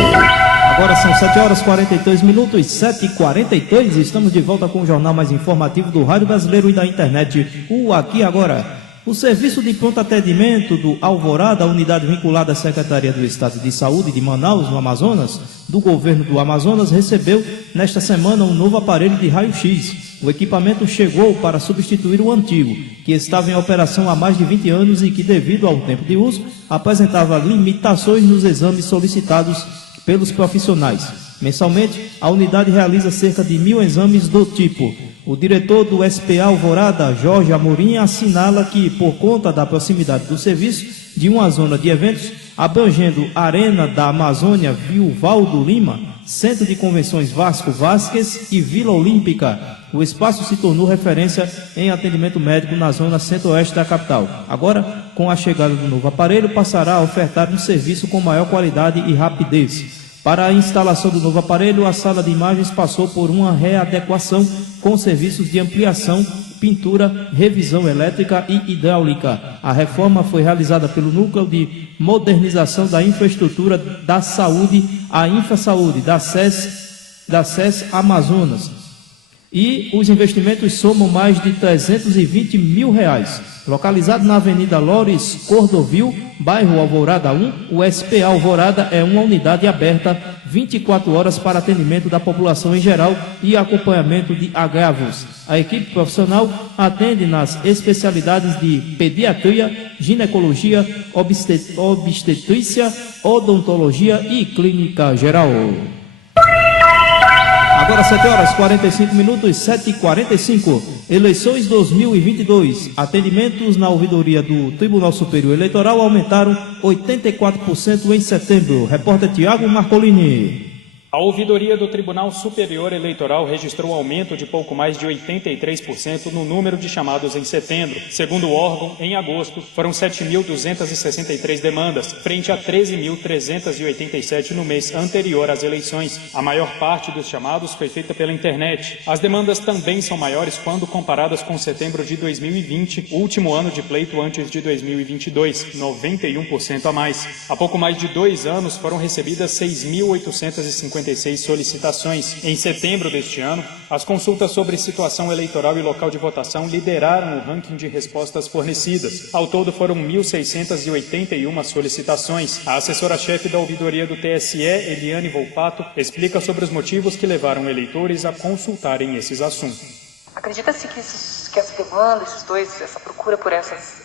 Agora são 7h42, 7h42. Estamos de volta com o jornal mais informativo do Rádio Brasileiro e da internet, o Aqui Agora. O Serviço de Pronto Atendimento do Alvorada, a unidade vinculada à Secretaria do Estado de Saúde de Manaus, no Amazonas, do governo do Amazonas, recebeu nesta semana um novo aparelho de raio-x. O equipamento chegou para substituir o antigo, que estava em operação há mais de 20 anos e que, devido ao tempo de uso, apresentava limitações nos exames solicitados pelos profissionais. Mensalmente, a unidade realiza cerca de 1.000 exames do tipo. O diretor do SPA Alvorada, Jorge Amorim, assinala que, por conta da proximidade do serviço de uma zona de eventos, abrangendo a Arena da Amazônia Vilvaldo Lima, Centro de Convenções Vasco Vasquez e Vila Olímpica, o espaço se tornou referência em atendimento médico na zona centro-oeste da capital. Agora, com a chegada do novo aparelho, passará a ofertar um serviço com maior qualidade e rapidez. Para a instalação do novo aparelho, a sala de imagens passou por uma readequação com serviços de ampliação, pintura, revisão elétrica e hidráulica. A reforma foi realizada pelo Núcleo de Modernização da Infraestrutura da Saúde, a InfraSaúde, da SES Amazonas. E os investimentos somam mais de R$320 mil. Localizado na Avenida Lores Cordovil, bairro Alvorada 1, o SPA Alvorada é uma unidade aberta 24 horas para atendimento da população em geral e acompanhamento de agravos. A equipe profissional atende nas especialidades de pediatria, ginecologia, obstetrícia, odontologia e clínica geral. Agora 7h45, 7h45. Eleições 2022. Atendimentos na ouvidoria do Tribunal Superior Eleitoral aumentaram 84% em setembro. Repórter Tiago Marcolini. A ouvidoria do Tribunal Superior Eleitoral registrou aumento de pouco mais de 83% no número de chamados em setembro. Segundo o órgão, em agosto, foram 7.263 demandas, frente a 13.387 no mês anterior às eleições. A maior parte dos chamados foi feita pela internet. As demandas também são maiores quando comparadas com setembro de 2020, último ano de pleito antes de 2022, 91% a mais. Há pouco mais de 2 anos foram recebidas 6.856 solicitações. Em setembro deste ano, as consultas sobre situação eleitoral e local de votação lideraram o ranking de respostas fornecidas. Ao todo foram 1.681 solicitações. A assessora-chefe da ouvidoria do TSE, Eliane Volpato, explica sobre os motivos que levaram eleitores a consultarem esses assuntos. Acredita-se que essa demanda, essa procura por esses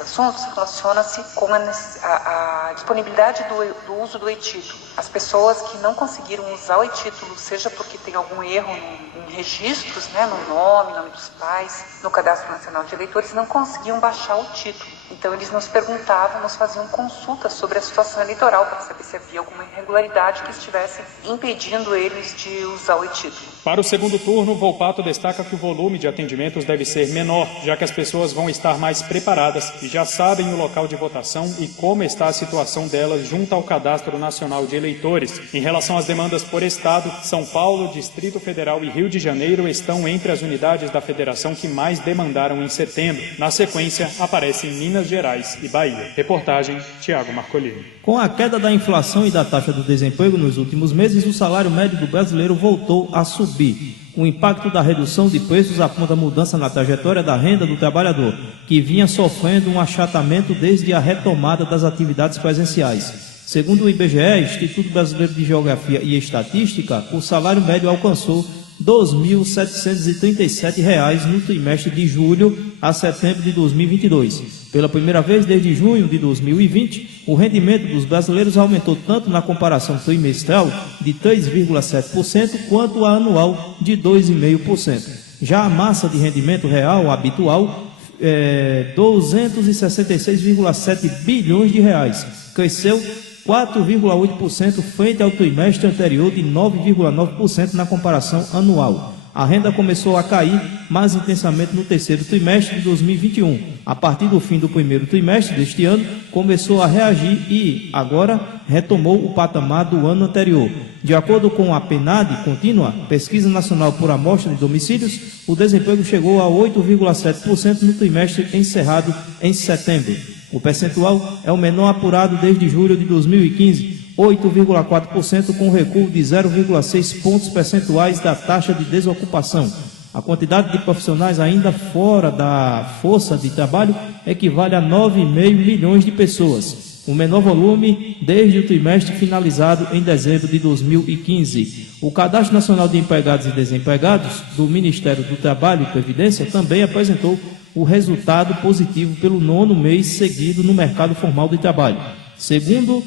assuntos relaciona-se com a disponibilidade do uso do e-título. As pessoas que não conseguiram usar o e-título, seja porque tem algum erro em registros, no nome dos pais, no Cadastro Nacional de Eleitores, não conseguiam baixar o título. Então eles nos perguntavam, nos faziam consultas sobre a situação eleitoral para saber se havia alguma irregularidade que estivesse impedindo eles de usar o e-título. Para o segundo turno, Volpato destaca que o volume de atendimentos deve ser menor, já que as pessoas vão estar mais preparadas e já sabem o local de votação e como está a situação delas junto ao Cadastro Nacional de Eleitores. Em relação às demandas por estado, São Paulo, Distrito Federal e Rio de Janeiro estão entre as unidades da federação que mais demandaram em setembro. Na sequência, aparecem Minas Gerais e Bahia. Reportagem, Tiago Marcolini. Com a queda da inflação e da taxa do desemprego nos últimos meses, o salário médio do brasileiro voltou a subir. O impacto da redução de preços aponta mudança na trajetória da renda do trabalhador, que vinha sofrendo um achatamento desde a retomada das atividades presenciais. Segundo o IBGE, Instituto Brasileiro de Geografia e Estatística, o salário médio alcançou R$ 2.737 no trimestre de julho a setembro de 2022. Pela primeira vez desde junho de 2020, o rendimento dos brasileiros aumentou tanto na comparação trimestral de 3,7% quanto a anual de 2,5%. Já a massa de rendimento real habitual é 266,7 bilhões de reais, cresceu 4,8% frente ao trimestre anterior de 9,9% na comparação anual. A renda começou a cair mais intensamente no terceiro trimestre de 2021. A partir do fim do primeiro trimestre deste ano, começou a reagir e, agora, retomou o patamar do ano anterior. De acordo com a PNAD contínua, Pesquisa Nacional por Amostra de Domicílios, o desemprego chegou a 8,7% no trimestre encerrado em setembro. O percentual é o menor apurado desde julho de 2015, 8,4%, com recuo de 0,6 pontos percentuais da taxa de desocupação. A quantidade de profissionais ainda fora da força de trabalho equivale a 9,5 milhões de pessoas, o menor volume desde o trimestre finalizado em dezembro de 2015. O Cadastro Nacional de Empregados e Desempregados do Ministério do Trabalho e Previdência também apresentou o resultado positivo pelo 9º mês seguido no mercado formal de trabalho. Segundo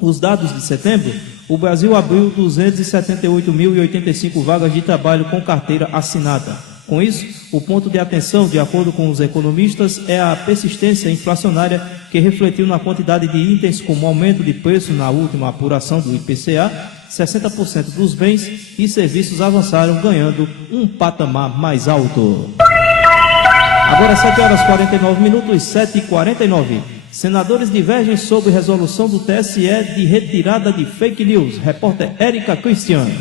os dados de setembro, o Brasil abriu 278.085 vagas de trabalho com carteira assinada. Com isso, o ponto de atenção, de acordo com os economistas, é a persistência inflacionária que refletiu na quantidade de itens como aumento de preço na última apuração do IPCA. 60% dos bens e serviços avançaram, ganhando um patamar mais alto. Agora 7h49, 7h49. Senadores divergem sobre resolução do TSE de retirada de fake news. Repórter Érica Cristiano.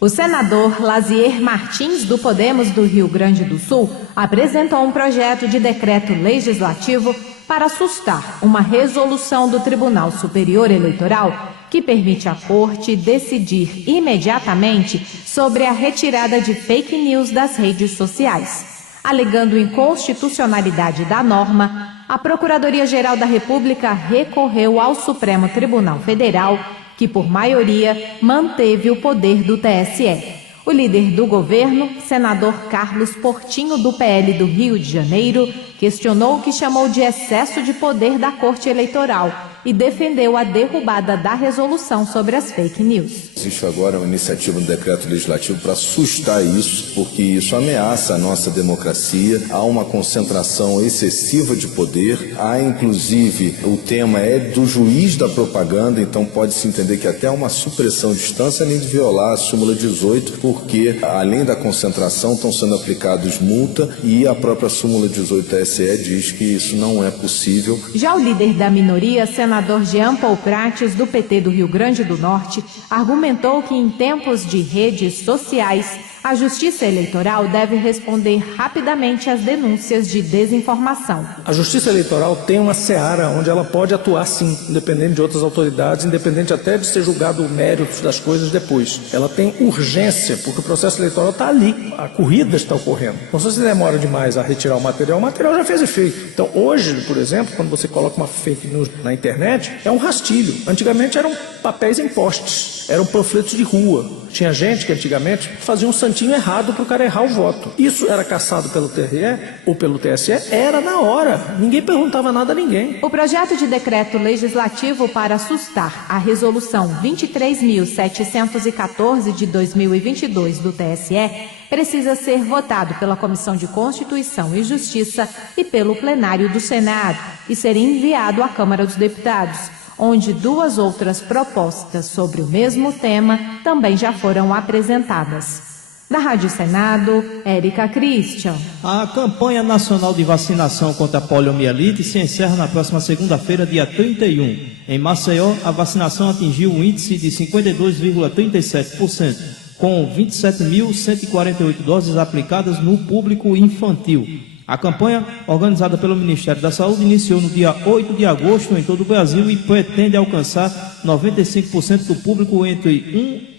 O senador Lazier Martins, do Podemos do Rio Grande do Sul, apresentou um projeto de decreto legislativo para sustar uma resolução do Tribunal Superior Eleitoral que permite à Corte decidir imediatamente sobre a retirada de fake news das redes sociais. Alegando inconstitucionalidade da norma, a Procuradoria-Geral da República recorreu ao Supremo Tribunal Federal, que por maioria manteve o poder do TSE. O líder do governo, senador Carlos Portinho, do PL do Rio de Janeiro, questionou o que chamou de excesso de poder da Corte Eleitoral e defendeu a derrubada da resolução sobre as fake news. Existe agora uma iniciativa no decreto legislativo para sustar isso, porque isso ameaça a nossa democracia. Há uma concentração excessiva de poder, há inclusive, o tema é do juiz da propaganda, então pode-se entender que até uma supressão de instância, além de violar a súmula 18, porque além da concentração estão sendo aplicados multa e a própria súmula 18 da TSE diz que isso não é possível. Já o líder da minoria, senador Jean Paul Prates, do PT do Rio Grande do Norte, argumentou que em tempos de redes sociais, a Justiça Eleitoral deve responder rapidamente às denúncias de desinformação. A Justiça Eleitoral tem uma seara onde ela pode atuar sim, independente de outras autoridades, independente até de ser julgado o mérito das coisas depois. Ela tem urgência, porque o processo eleitoral está ali, a corrida está ocorrendo. Então, se você demora demais a retirar o material já fez efeito. Então, hoje, por exemplo, quando você coloca uma fake news na internet, é um rastilho. Antigamente eram papéis em postes, eram panfletos de rua. Tinha gente que antigamente fazia um santinho errado para o cara errar o voto. Isso era caçado pelo TRE ou pelo TSE, era na hora. Ninguém perguntava nada a ninguém. O projeto de decreto legislativo para assustar a resolução 23.714 de 2022 do TSE precisa ser votado pela Comissão de Constituição e Justiça e pelo plenário do Senado e ser enviado à Câmara dos Deputados, onde 2 outras propostas sobre o mesmo tema também já foram apresentadas. Da Rádio Senado, Érica Christian. A campanha nacional de vacinação contra a poliomielite se encerra na próxima segunda-feira, dia 31. Em Maceió, a vacinação atingiu um índice de 52,37%, com 27.148 doses aplicadas no público infantil. A campanha, organizada pelo Ministério da Saúde, iniciou no dia 8 de agosto em todo o Brasil e pretende alcançar 95% do público entre 1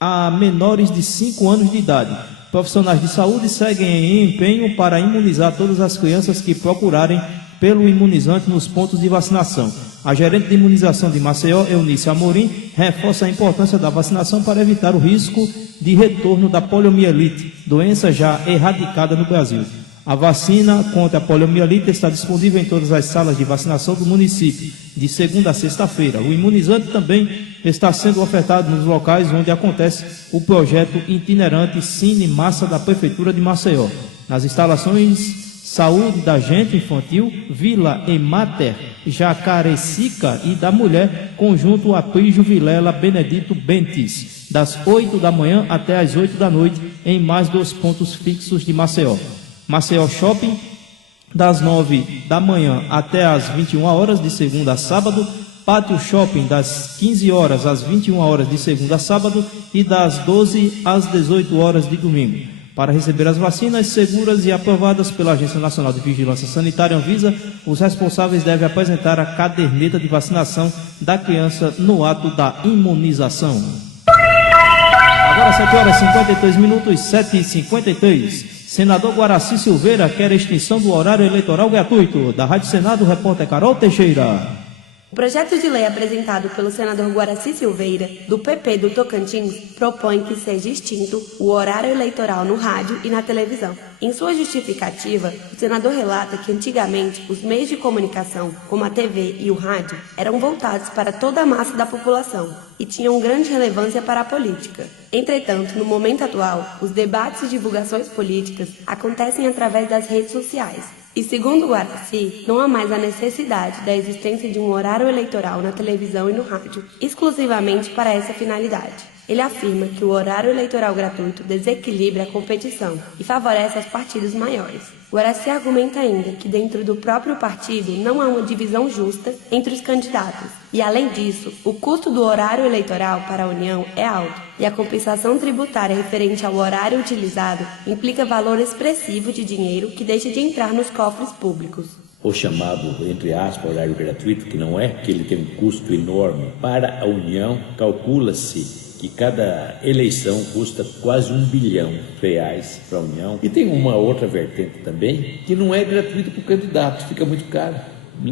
a menores de 5 anos de idade. Profissionais de saúde seguem em empenho para imunizar todas as crianças que procurarem pelo imunizante nos pontos de vacinação. A gerente de imunização de Maceió, Eunice Amorim, reforça a importância da vacinação para evitar o risco de retorno da poliomielite, doença já erradicada no Brasil. A vacina contra a poliomielite está disponível em todas as salas de vacinação do município, de segunda a sexta-feira. O imunizante também está sendo ofertado nos locais onde acontece o projeto itinerante Cine Massa da Prefeitura de Maceió. Nas instalações Saúde da Gente Infantil, Vila Emater, Jacarecica e da Mulher, Conjunto Aprígio Vilela Benedito Bentes, das 8 da manhã até as 8 da noite, em mais 2 pontos fixos de Maceió. Maceió Shopping, das 9 da manhã até as 21 horas de segunda a sábado, Pátio Shopping, das 15 horas às 21 horas de segunda a sábado e das 12 às 18 horas de domingo. Para receber as vacinas seguras e aprovadas pela Agência Nacional de Vigilância Sanitária Anvisa, os responsáveis devem apresentar a caderneta de vacinação da criança no ato da imunização. Agora 7 horas e 52 minutos, 7h53. Senador Guaraci Silveira quer a extinção do horário eleitoral gratuito. Da Rádio Senado, o repórter Carol Teixeira. O projeto de lei apresentado pelo senador Guaraci Silveira, do PP do Tocantins, propõe que seja extinto o horário eleitoral no rádio e na televisão. Em sua justificativa, o senador relata que antigamente os meios de comunicação, como a TV e o rádio, eram voltados para toda a massa da população e tinham grande relevância para a política. Entretanto, no momento atual, os debates e divulgações políticas acontecem através das redes sociais. E segundo o Guaraci, não há mais a necessidade da existência de um horário eleitoral na televisão e no rádio, exclusivamente para essa finalidade. Ele afirma que o horário eleitoral gratuito desequilibra a competição e favorece os partidos maiores. Guaraci argumenta ainda que dentro do próprio partido não há uma divisão justa entre os candidatos. E além disso, o custo do horário eleitoral para a União é alto e a compensação tributária referente ao horário utilizado implica valor expressivo de dinheiro que deixa de entrar nos cofres públicos. O chamado, entre aspas, horário gratuito, que não é que ele tem um custo enorme para a União, calcula-se que cada eleição custa quase R$1 bilhão para a União. E tem uma outra vertente também, que não é gratuito para o candidato, fica muito caro.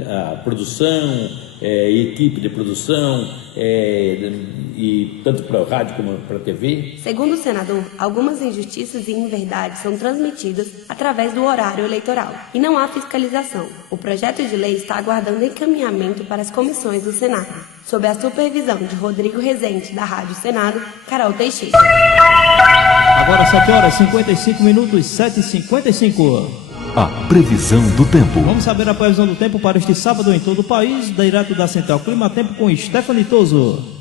a produção, equipe de produção, e tanto para o rádio como para a TV. Segundo o senador, algumas injustiças e inverdades são transmitidas através do horário eleitoral e não há fiscalização. O projeto de lei está aguardando encaminhamento para as comissões do Senado, sob a supervisão de Rodrigo Rezende, da Rádio Senado, Carol Teixeira. Agora 7 horas 55 minutos, 7h55. A previsão do tempo. Vamos saber a previsão do tempo para este sábado em todo o país, direto da Central Clima Tempo com Stephanie Toso.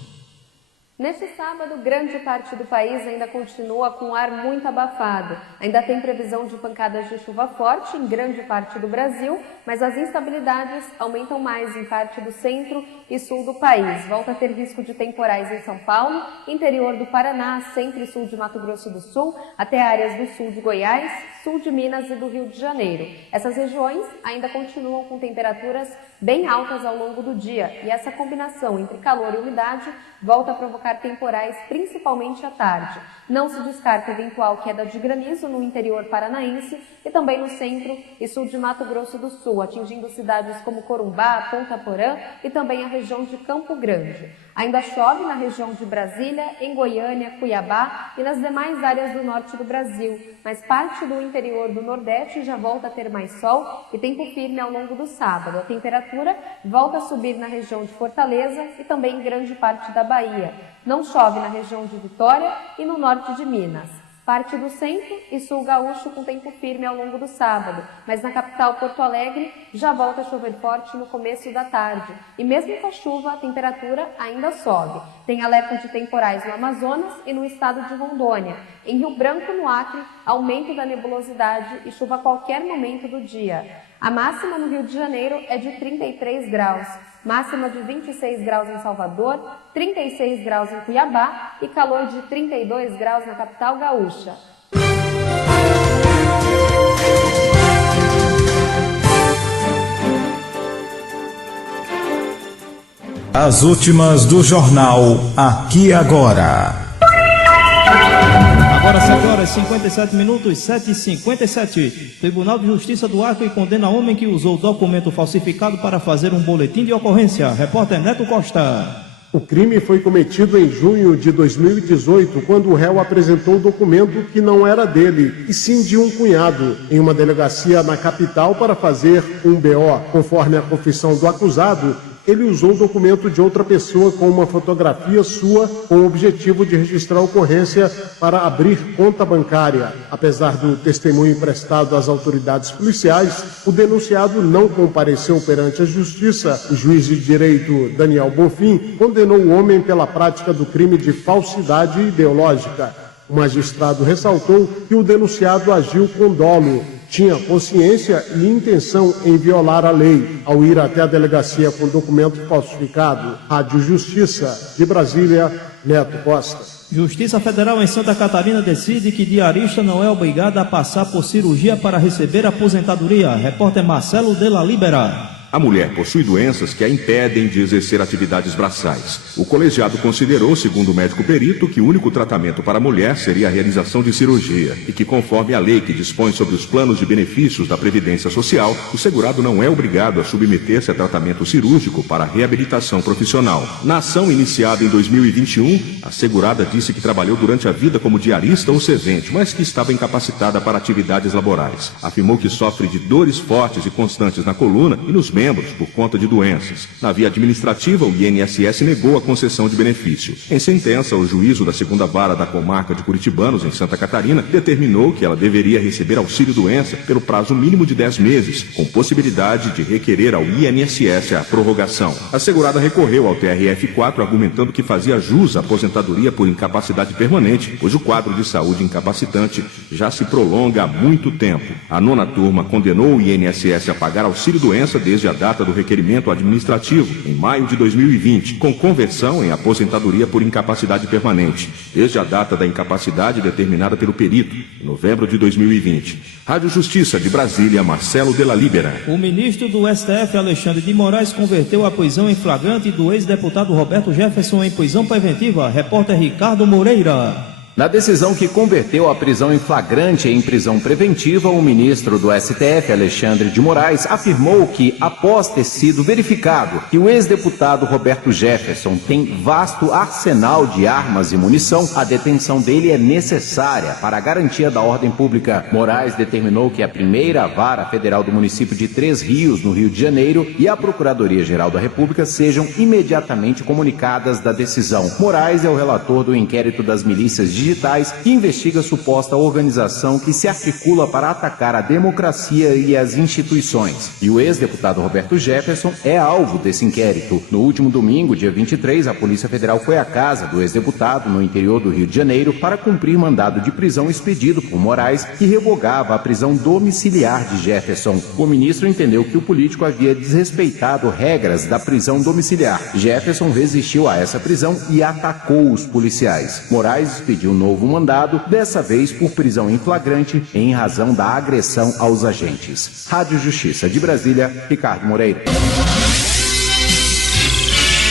Neste sábado, grande parte do país ainda continua com ar muito abafado. Ainda tem previsão de pancadas de chuva forte em grande parte do Brasil, mas as instabilidades aumentam mais em parte do centro e sul do país. Volta a ter risco de temporais em São Paulo, interior do Paraná, centro e sul de Mato Grosso do Sul, até áreas do sul de Goiás, sul de Minas e do Rio de Janeiro. Essas regiões ainda continuam com temperaturas bem altas ao longo do dia, e essa combinação entre calor e umidade volta a provocar temporais, principalmente à tarde. Não se descarta eventual queda de granizo no interior paranaense e também no centro e sul de Mato Grosso do Sul, atingindo cidades como Corumbá, Ponta Porã e também a região de Campo Grande. Ainda chove na região de Brasília, em Goiânia, Cuiabá e nas demais áreas do norte do Brasil, mas parte do interior do Nordeste já volta a ter mais sol e tempo firme ao longo do sábado. A temperatura volta a subir na região de Fortaleza e também em grande parte da Bahia. Não chove na região de Vitória e no norte de Minas. Parte do centro e sul gaúcho com tempo firme ao longo do sábado, mas na capital Porto Alegre já volta a chover forte no começo da tarde. E mesmo com a chuva, a temperatura ainda sobe. Tem alerta de temporais no Amazonas e no estado de Rondônia. Em Rio Branco, no Acre, aumento da nebulosidade e chuva a qualquer momento do dia. A máxima no Rio de Janeiro é de 33 graus. Máxima de 26 graus em Salvador, 36 graus em Cuiabá e calor de 32 graus na capital gaúcha. As últimas do jornal Aqui Agora. Agora 7 horas 57 minutos, 7h57. Tribunal de Justiça do Acre condena homem que usou documento falsificado para fazer um boletim de ocorrência. Repórter Neto Costa. O crime foi cometido em junho de 2018, quando o réu apresentou um documento que não era dele, e sim de um cunhado, em uma delegacia na capital para fazer um BO. Conforme a confissão do acusado, ele usou o documento de outra pessoa com uma fotografia sua, com o objetivo de registrar a ocorrência para abrir conta bancária. Apesar do testemunho prestado às autoridades policiais, o denunciado não compareceu perante a justiça. O juiz de direito Daniel Bonfim condenou o homem pela prática do crime de falsidade ideológica. O magistrado ressaltou que o denunciado agiu com dolo, tinha consciência e intenção em violar a lei ao ir até a delegacia com documento falsificado. Rádio Justiça, de Brasília, Neto Costa. Justiça Federal em Santa Catarina decide que diarista não é obrigado a passar por cirurgia para receber aposentadoria. Repórter Marcelo de la Libera. A mulher possui doenças que a impedem de exercer atividades braçais. O colegiado considerou, segundo o médico perito, que o único tratamento para a mulher seria a realização de cirurgia e que, conforme a lei que dispõe sobre os planos de benefícios da Previdência Social, o segurado não é obrigado a submeter-se a tratamento cirúrgico para reabilitação profissional. Na ação iniciada em 2021, a segurada disse que trabalhou durante a vida como diarista ou servente, mas que estava incapacitada para atividades laborais. Afirmou que sofre de dores fortes e constantes na coluna e nos membros por conta de doenças. Na via administrativa, o INSS negou a concessão de benefício. Em sentença, o juízo da segunda vara da comarca de Curitibanos, em Santa Catarina, determinou que ela deveria receber auxílio-doença pelo prazo mínimo de 10 meses, com possibilidade de requerer ao INSS a prorrogação. A segurada recorreu ao TRF4, argumentando que fazia jus à aposentadoria por incapacidade permanente, pois o quadro de saúde incapacitante já se prolonga há muito tempo. A nona turma condenou o INSS a pagar auxílio-doença desde a data do requerimento administrativo, em maio de 2020, com conversão em aposentadoria por incapacidade permanente, desde a data da incapacidade determinada pelo perito, em novembro de 2020. Rádio Justiça, de Brasília, Marcelo de la Libera. O ministro do STF, Alexandre de Moraes, converteu a prisão em flagrante do ex-deputado Roberto Jefferson em prisão preventiva. Repórter Ricardo Moreira. Na decisão que converteu a prisão em flagrante em prisão preventiva, o ministro do STF, Alexandre de Moraes, afirmou que, após ter sido verificado que o ex-deputado Roberto Jefferson tem vasto arsenal de armas e munição, a detenção dele é necessária para a garantia da ordem pública. Moraes determinou que a primeira vara federal do município de Três Rios, no Rio de Janeiro, e a Procuradoria-Geral da República sejam imediatamente comunicadas da decisão. Moraes é o relator do inquérito das milícias digitais que investiga a suposta organização que se articula para atacar a democracia e as instituições. E o ex-deputado Roberto Jefferson é alvo desse inquérito. No último domingo, dia 23, a Polícia Federal foi à casa do ex-deputado no interior do Rio de Janeiro para cumprir mandado de prisão expedido por Moraes, que revogava a prisão domiciliar de Jefferson. O ministro entendeu que o político havia desrespeitado regras da prisão domiciliar. Jefferson resistiu a essa prisão e atacou os policiais. Moraes expediu novo mandado, dessa vez por prisão em flagrante em razão da agressão aos agentes. Rádio Justiça de Brasília, Ricardo Moreira.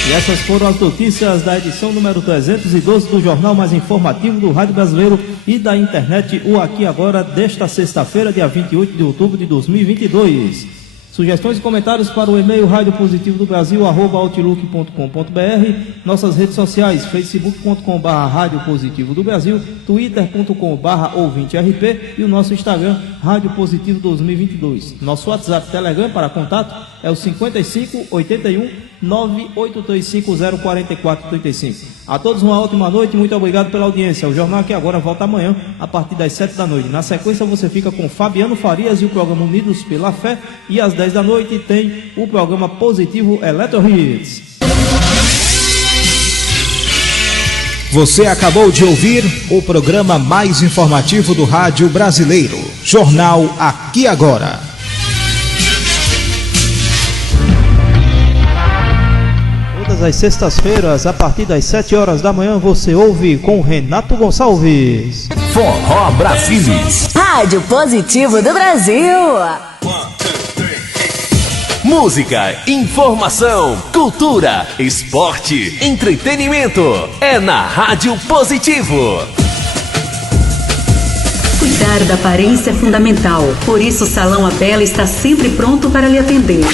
E essas foram as notícias da edição número 312 do Jornal Mais Informativo do Rádio Brasileiro e da internet, o Aqui Agora, desta sexta-feira, dia 28 de outubro de 2022. Sugestões e comentários para o e-mail radiopositivodobrasil@outlook.com.br, nossas redes sociais, facebook.com/radiopositivodobrasil, twitter.com/ouvinterp e o nosso Instagram, Rádio Positivo 2022. Nosso WhatsApp, Telegram para contato é o 55 81 983504435. A todos uma ótima noite e muito obrigado pela audiência. O Jornal Aqui Agora volta amanhã a partir das 7 da noite. Na sequência você fica com Fabiano Farias e o programa Unidos pela Fé, e às 10 da noite tem o programa Positivo Eletro Hits. Você acabou de ouvir o programa mais informativo do rádio brasileiro, Jornal Aqui Agora. Todas as sextas-feiras, a partir das 7 horas da manhã, você ouve com Renato Gonçalves. Forró Brasilis. Rádio Positivo do Brasil. Música, informação, cultura, esporte, entretenimento. É na Rádio Positivo. Cuidar da aparência é fundamental. Por isso, o Salão Abela está sempre pronto para lhe atender.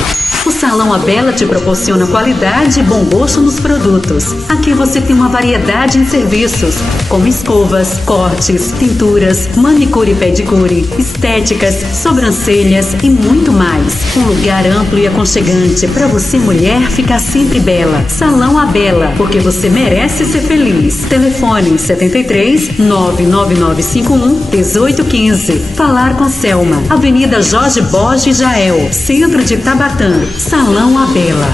O Salão Abela te proporciona qualidade e bom gosto nos produtos. Aqui você tem uma variedade em serviços, como escovas, cortes, tinturas, manicure e pedicure, estéticas, sobrancelhas e muito mais. Um lugar amplo e aconchegante para você, mulher, ficar sempre bela. Salão Abela, porque você merece ser feliz. Telefone 73 99951 1815. Falar com Selma. Avenida Jorge Borges Jael, Centro de Tabatã. Salão Abela.